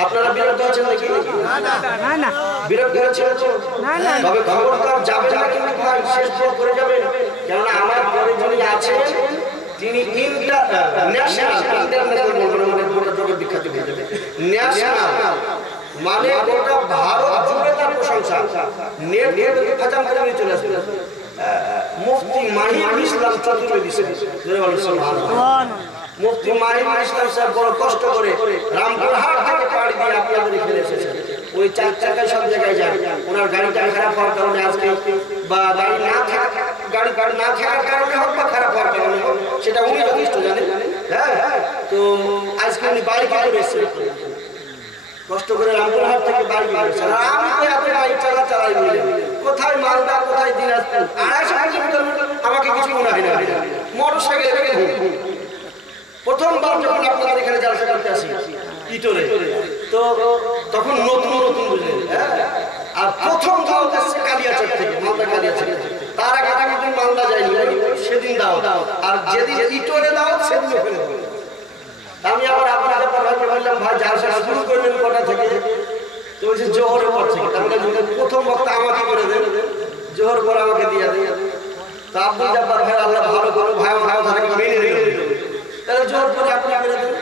আপনারা বিরক্ত হচ্ছেন নাকি না না বিরক্ত হচ্ছেন তবে খবরদার যাবেন না কিন্তু ভাই শেষ করে যাবেন কারণ আমার পরে যিনি আছেন তিনি বিখ্যাত হয়ে যাবে ন্যাশনাল মানে গোটা ভারত জুড়ে তার প্রশংসা নেট ফাজাম করে চলে আসবে মুফতি মাহিরুল ইসলাম চতুর্বেদী মুফতি মাহিরুল ইসলাম সাহেব বড় কষ্ট করে রামপুরহাট থেকে পাড়ি দিয়ে আপনাদের এখানে এসেছেন ওই চার চাকায় সব জায়গায় যায় ওনার গাড়িটা খারাপ হওয়ার কারণে আজকে বা গাড়ি না থাকার কারণে হোক বা খারাপ হওয়ার কারণে হোক সেটা উনি যথেষ্ট জানেন হ্যাঁ তো আজকে উনি বাইকে করে এসেছেন কষ্ট করে রামপুরহাট থেকে বাইক করেছেন আমি তো এত বাইক চালাই বললেন কোথায় মালদা কোথায় দিনাজপুর 250 কিলোমিটার আমাকে কিছু মনে হয় না মোটর সাইকেলে প্রথমবার যখন আপনাদের এখানে জালসা করতে আসি ইটোরে তো তখন নতুন বুঝলেন আর প্রথম দাওয়াত আসছে কালিয়াচক থেকে মালদা কালিয়াচক তার আগে আমি মালদা যাইনি সেদিন দাওয়াত আর যেদিন ইটোরে দাওয়াত সেদিন ওখানে আমি আবার আপনাদের ভাইকে বললাম ভাই জালসা শুরু করবেন কটা থেকে তো বলছে জোহরের পর থেকে তাহলে প্রথম বক্তা আমাকে করে দেন জোহর পর আমাকে দিয়ে দেন তা আব্দুল জব্বার ভাই আল্লাহ ভালো করে ভাই তাদেরকে মেনে নিল তাহলে জোর করে আপনি করে দেন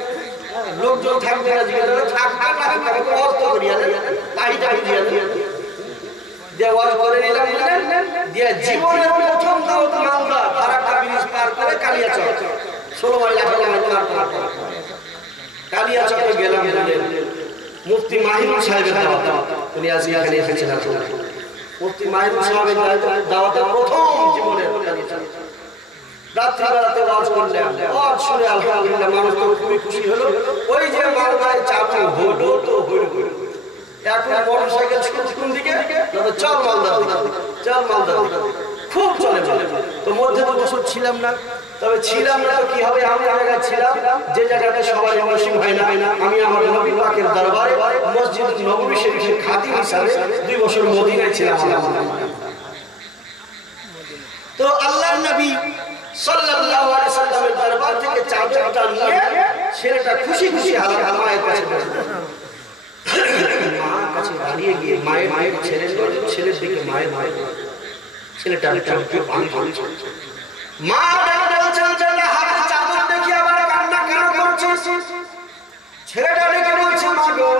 লোকজন থাকবে না জিজ্ঞাসা থাকবে না থাকবে অর্থ করিয়া দেন পাইটা দিয়ে দেন যে ওয়াজ করে নিলাম দিয়ে জীবনের প্রথম দাওয়াত মালদা ফারাক্কা ব্রিজ পার করে কালিয়াচক 16 মাইল 18 মাইল পার কালিয়াচকে গেলাম মুফতি মাহিরুল সাহেবের দাওয়াত উনি আজ এখানে এসেছেন মুফতি মাহিরুল সাহেবের দাওয়াতে প্রথম জীবনের রাত্রিবেলাতে ওয়াজ করলেন ওয়াজ শুনে আলহামদুলিল্লাহ মানুষ তো খুবই খুশি হলো ওই যে মালদায় চাপু হলো তো হলো এখন মোটরসাইকেল কোন দিকে চল মালদা খুব চলে তো মধ্যে তো বছর ছিলাম না তবে ছিলাম না তো কি হবে আমি জায়গায় ছিলাম যে জায়গাতে সবাই মুসলিম হয় না আমি আমার নবী পাকের দরবারে মসজিদ নববী শরীফের খাদিম হিসাবে 2 বছর মদিনায় ছিলাম তো আল্লাহর নবী সাল্লাল্লাহু আলাইহি সাল্লামের দরবার থেকে চাদরটা নিয়ে ছেলেটা খুশি খুশি মায়ের কাছে মায়ের কাছে দাঁড়িয়ে গিয়ে মায়ের ছেলের দিকে মায়ের ছেলেটা চোখে পানি পড়ছে মা বলছেন যে হাতে চাদর দেখি আবার কান্না কেন করছিস ছেলেটা ডেকে বলছে মা গো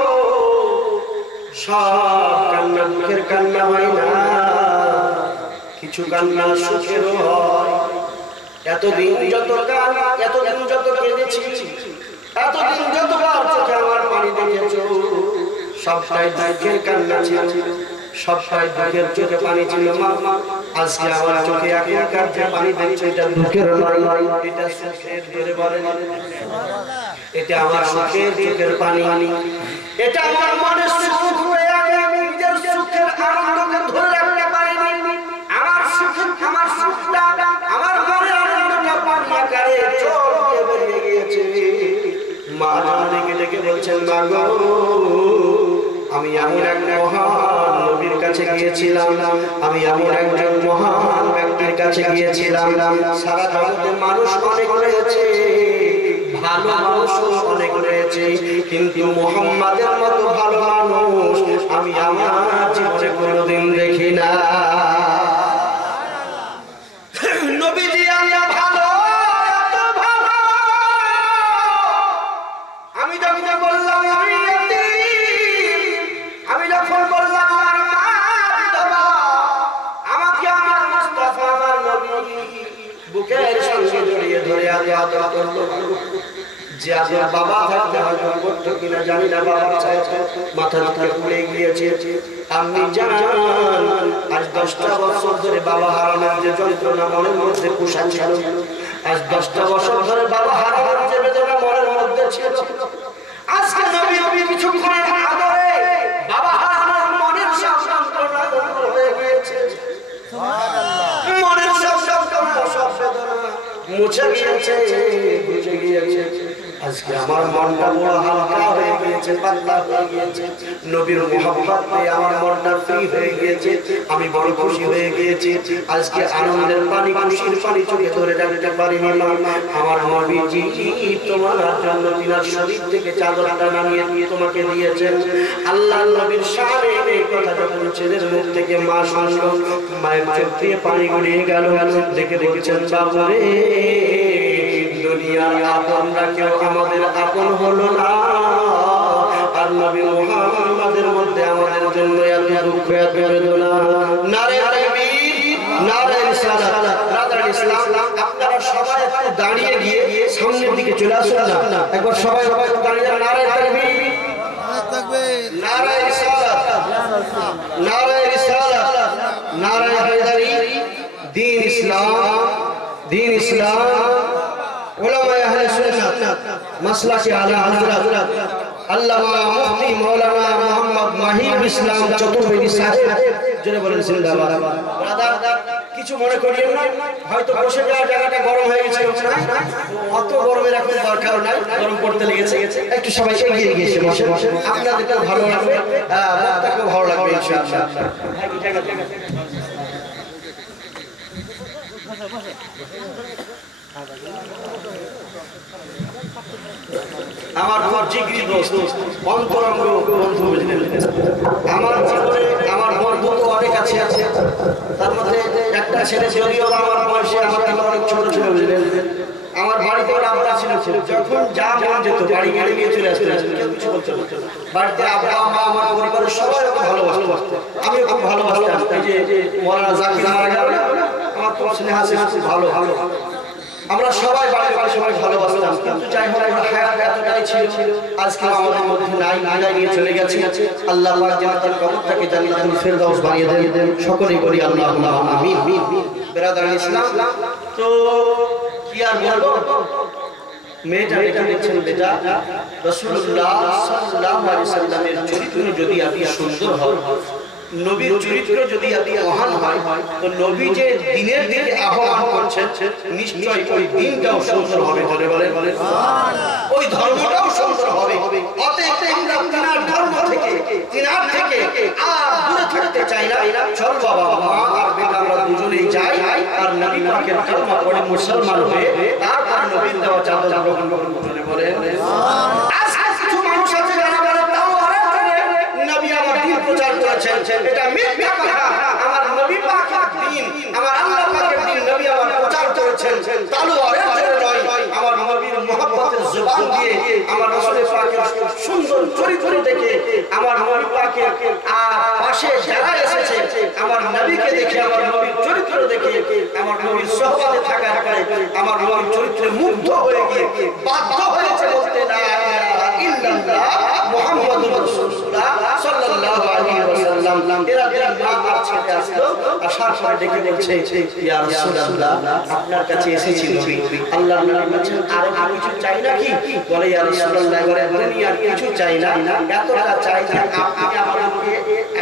সব কান্না দুঃখের কান্না হয় না কিছু কান্না সুখের হয় এতদিন যত কেঁদেছি এতদিন যতবার চোখে আমার পানি দেখেছ সবটাই দুঃখের কান্না ছিল সবটাই দুঃখের চোখে পানি ছিল মা আজকে আমার চোখে এখনকার যে পানি দেখছো এটা দুঃখের নয় এটা সুখের ধরে বলেন এটা আমার সুখের চোখের পানি এটা আমার মনের সুখ হয়ে আমি নিজের সুখের আনন্দকে ধরে রাখতে পারিনি আমার সুখটা আমার মনের আনন্দটা পানি আকারে চোখে বেরিয়ে গিয়েছে মা জানকে ডেকে বলছেন মা গো আমি এমন এক মহান নবীর কাছে গিয়েছিলাম আমি এমন একজন মহান ব্যক্তির কাছে গিয়েছিলাম সারা জগতে মানুষ অনেক রয়েছে ভালো মানুষ অনেক রয়েছে কিন্তু মুহাম্মাদের মতো ভালো মানুষ আমি আমার জীবনে কোনোদিন দেখি না নবীজি আল্লাহ ভালো এত ভালো আমি যখন বললাম আমি যখন বললাম আমার মা বিধবা আমাকে আমার মুস্তাফা আমার নবী বুকের সঙ্গে জড়িয়ে ধরে আদর করলো যে আদর বাবা থাকতে হয়তো করতে কিনা জানি না, বাবার ছায়া মাথা থেকে পড়ে গিয়েছে। আমি জান আজ 10টা বছর ধরে বাবা হারানোর যে যন্ত্রণা মনের মধ্যে পোষা ছিল, আজ 10টা বছর ধরে বাবা হারানোর যে বেদনা মনের মধ্যে ছিল, আজকে নবী কিছুক্ষণের আদরে বাবা হারানোর মনের সব যন্ত্রণা হয়ে গিয়েছে। মনের সব যন্ত্রণা সব বেদনা মুছে গিয়েছে, বুঝে গিয়েছে। আজকে আমার মনটা বড় হালকা হয়ে গিয়েছে, পাতলা হয়ে গিয়েছে। নবীর মুহাব্বত পেয়ে আমার মনটা ফ্রি হয়ে গিয়েছে, আমি বড় খুশি হয়ে গিয়েছি। আজকে আনন্দের পানি, খুশির পানি চোখে ধরে রাখতে পারিনি। আমার নবীজি তোমার জন্য তিনার শরীর থেকে চাদরটা নামিয়ে দিয়ে তোমাকে দিয়েছেন। আল্লাহর নবীর শানে এই কথা যখন ছেলের মুখ থেকে মা শুনল, মায়ের চোখ দিয়ে পানি গড়িয়ে গেল। দেখে বলছেন, বাবু রে, দুনিয়ার আপনরা কেউ আমাদের আপন হলো না, আর নবী মুহাম্মদের মধ্যে আমাদের জন্য এত দুঃখ এত বেদনা। নারে তাকবীর, নারে রিসালাত। ব্রাদার ইসলাম, আপনারা সবাই একটু দাঁড়িয়ে গিয়ে সামনের দিকে চলে আসুন না, একবার সবাই দাঁড়িয়ে যান। নারে তাকবীর, নারে রিসালাত, নারে রিসালাত, নারে হায়দারি। দ্বীন ইসলাম, দ্বীন ইসলাম, উলামায়ে আহলে সুন্নাত, মাসলাকে আলা হযরত আল্লামা মুফতি মাওলানা মুহাম্মদ মাহির ইসলাম চতুর্বেদী সাহেব, যিনি বলেন জিন্দাবাদ। ব্রাদার, কিছু মনে করিয়েন না, হয়তো বসে যাওয়ার জায়গাটা গরম হয়ে গেছে, অত গরমের এখন দরকার নাই, গরম পড়তে লেগেছে। একটু সবাই এগিয়ে গিয়েছে বসে বসে, আপনাদেরকেও ভালো লাগবে, বক্তাকেও ভালো লাগবে ইনশাআল্লাহ। আমার খুব জিগরি দোস্ত, অন্তরঙ্গ বন্ধু, বুঝলেন? আমার জীবনে আমার বন্ধু তো অনেক আছে, তার মধ্যে একটা ছেলে, যদিও আমার বয়সে আমার থেকে অনেক ছোট ছিল, বুঝলেন? আমার বাড়িতে ওরা আব্বা ছিল, যখন যা মন যেত বাড়ি গেলে গিয়ে চলে আসতে, কেউ কিছু বলতে পারতো না। বাড়িতে আব্বা মা আমার পরিবারের সবাই ওকে ভালোবাসতো, আমিও খুব ভালোবাসতাম। এই যে মৌলানা জাকির মারা গেল, আমার খুব স্নেহ আছে, খুব ভালো ভালো, আমরা সবাই বাড়ির বাড়ি সবাই ভালোবাসতাম। কিন্তু যাই হোক, হায়াত এতটাই ছিল, আজকে আমাদের মধ্যে নাই, বিদায় নিয়ে চলে গেছে। আল্লাহ পাক যেন তার কবরটাকে জান্নাতুল ফেরদাউস বানিয়ে দেন, সকলেই বলি আল্লাহুম্মা আমিন। বেরাদার ইসলাম, তো কি আর বলবো, মেয়েটা দেখছেন, বেটা রাসূলুল্লাহ সাল্লাল্লাহু আলাইহি সাল্লামের চরিত্র যদি আপনি সুন্দর হয়, নবীর চরিত্র যদি আপনি মহান হয়, তো নবী যে দিনের দিকে আহ্বান করছেন, নিশ্চয়ই ওই দিনটাও সুন্দর হবে। বলে বলে ওই ধর্মটাও সুন্দর হবে। অতএব আমরা তিনার ধর্ম থেকে, তিনার থেকে আর দূরে থাকতে চাই না। চল বাবা, মা আর বেটা আমরা দুজনেই যাই, আর নবী পাকের কালমা পড়ে মুসলমান হয়ে তারপর নবীর দেওয়া চাদর গ্রহণ করব। বলে আজকে কিছু মানুষ আছে যারা বলে নবী আমার দ্বীন প্রচার করেছেন, এটা মিথ্যা কথা। আমার নবী পাকের দ্বীন, আমার আল্লাহ পাকের দ্বীন নবী আমার প্রচার করেছেন, তালোয়ারের জোরে নয়, আমার নবীর মুহাব্বতের জবান দিয়ে, আমার রাসূল পাকের সুন্দর চরিত্র দেখে, আমার নবী পাকের পাশে যারা এসেছে, আমার নবীকে দেখে, আমার নবীর চরিত্র দেখে, আমার নবীর সোহবতে থাকার পরে আমার নবীর চরিত্রে মুগ্ধ হয়ে গিয়ে বাধ্য হয়েছে বলতে, লা ইলাহা ইল্লাল্লাহ মুহাম্মাদুর রাসূলুল্লাহ সাল্লাল্লাহু আলাইহি ওয়াসাল্লাম। এরা আমার ছেলে আসলো, আসার পরে ডেকে বলছে, ইয়া রাসূলুল্লাহ, আপনার কাছে এসেছি নবী। আল্লাহর নবী বলেন, আর কিছু চাই নাকি? বলে, ইয়া রাসূলুল্লাহ, বলে দুনিয়ার কিছু চাই না, এতটা চাই যে আপনি আমাদেরকে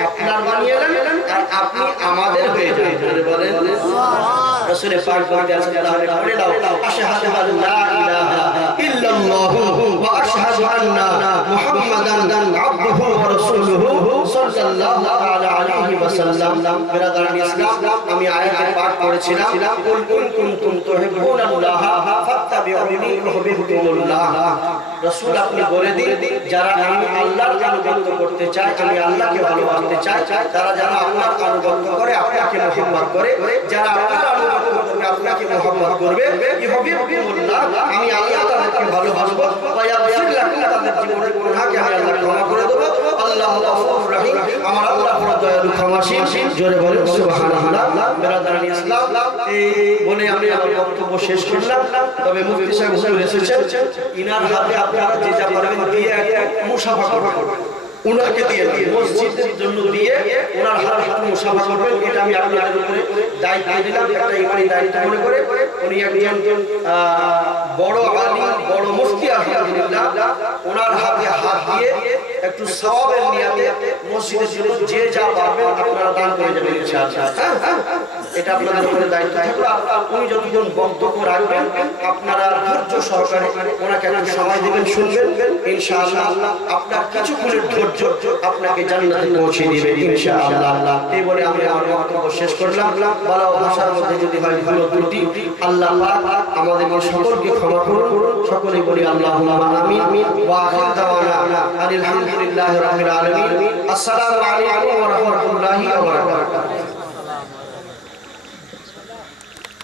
আপনার বানিয়ে নেন, আর আপনি আমাদের হয়ে যান। বলেন রাসূল পাক বলতে আছেন, তাহলে পড়ে দাও, আশহাদু আল্লা ইলাহা ইল্লাল্লাহু ওয়া আশহাদু আন্না মুহাম্মাদান আবদুহু ওয়া রাসূলুহু সাল্লাল্লাহু তাআলা আলাইহি ওয়াসাল্লাম। বিরাদারান ইসলাম, আমি আয়াতে পাঠ করেছিলাম, কুল কুনতুম তুহিব্বুনাল্লাহা ফাত্তাবিউনি ইউহিব্বুকুমুল্লাহ। রাসূল আপনি বলে দিন, যারা আমি আল্লাহর আনুগত্য করতে চাই, আমি আল্লাহকে ভালোবাসতে চাই, তারা যারা আল্লাহর আনুগত্য করে, আপনাকে মুহাব্বত করে, যারা আল্লাহর আনুগত্য করবে, আপনাকে মুহাব্বত করবে, ইউহিব্বুকুমুল্লাহ, আমি আল্লাহ তাদেরকে ভালোবাসবো, ওয়া ইয়াগফির লাকুম, তাদের জীবনের গুনাহকে আমি আল্লাহ ক্ষমা করে দেব। আল্লাহ গফুর রহিম, আমার আল্লাহ বড় দয়ালু ক্ষমাশীল। জোরে বলেন সুবহানাল্লাহ। বেরাদারান ইসলাম, এই বলে আমি আমার বক্তব্য শেষ করলাম। তবে মুফতি সাহেব হুজুর এসেছেন, ইনার হাতে আপনারা যে যা পারবেন দিয়ে একটা মুসাফা করবেন, উনাকে দিয়ে মসজিদের জন্য দিয়ে ওনার হাতে একটু মুসাফা করবেন। এটা আমি আপনাদের উপরে দায়িত্ব দিলাম, একটা ইমানি দায়িত্ব মনে করে। উনি একজন বড় আলিম, বড় মুফতি আলহামদুলিল্লাহ, ওনার হাতে হাত দিয়ে একটু সওয়াবের নিয়তে মসজিদের জন্য যে যা পারবেন আপনারা দান করে যাবেন ইনশাআল্লাহ। এটা আপনাদের উপরে দায়িত্ব থাকবে। উনি যতক্ষণ বক্তব্য রাখবেন আপনারা ধৈর্য সহকারে ওনাকে একটু সময় দেবেন, শুনবেন। ইনশাআল্লাহ আপনার কিছুক্ষণের ধৈর্য আপনাকে জান্নাতে পৌঁছে দিবে ইনশাআল্লাহ। এই বলে আমি আমার বক্তব্য শেষ করলাম। বাংলা ভাষার মধ্যে যদি হয় ভুল ত্রুটি, আল্লাহ পাক আমাদের সকলকে ক্ষমা করুন। সকলেই বলি আল্লাহুম্মা আমিন। ওয়া আখির দাওয়ানা আলহামদুলিল্লাহি রাব্বিল আলামিন। আসসালামু আলাইকুম ওয়া রাহমাতুল্লাহি ওয়া বারাকাতুহু।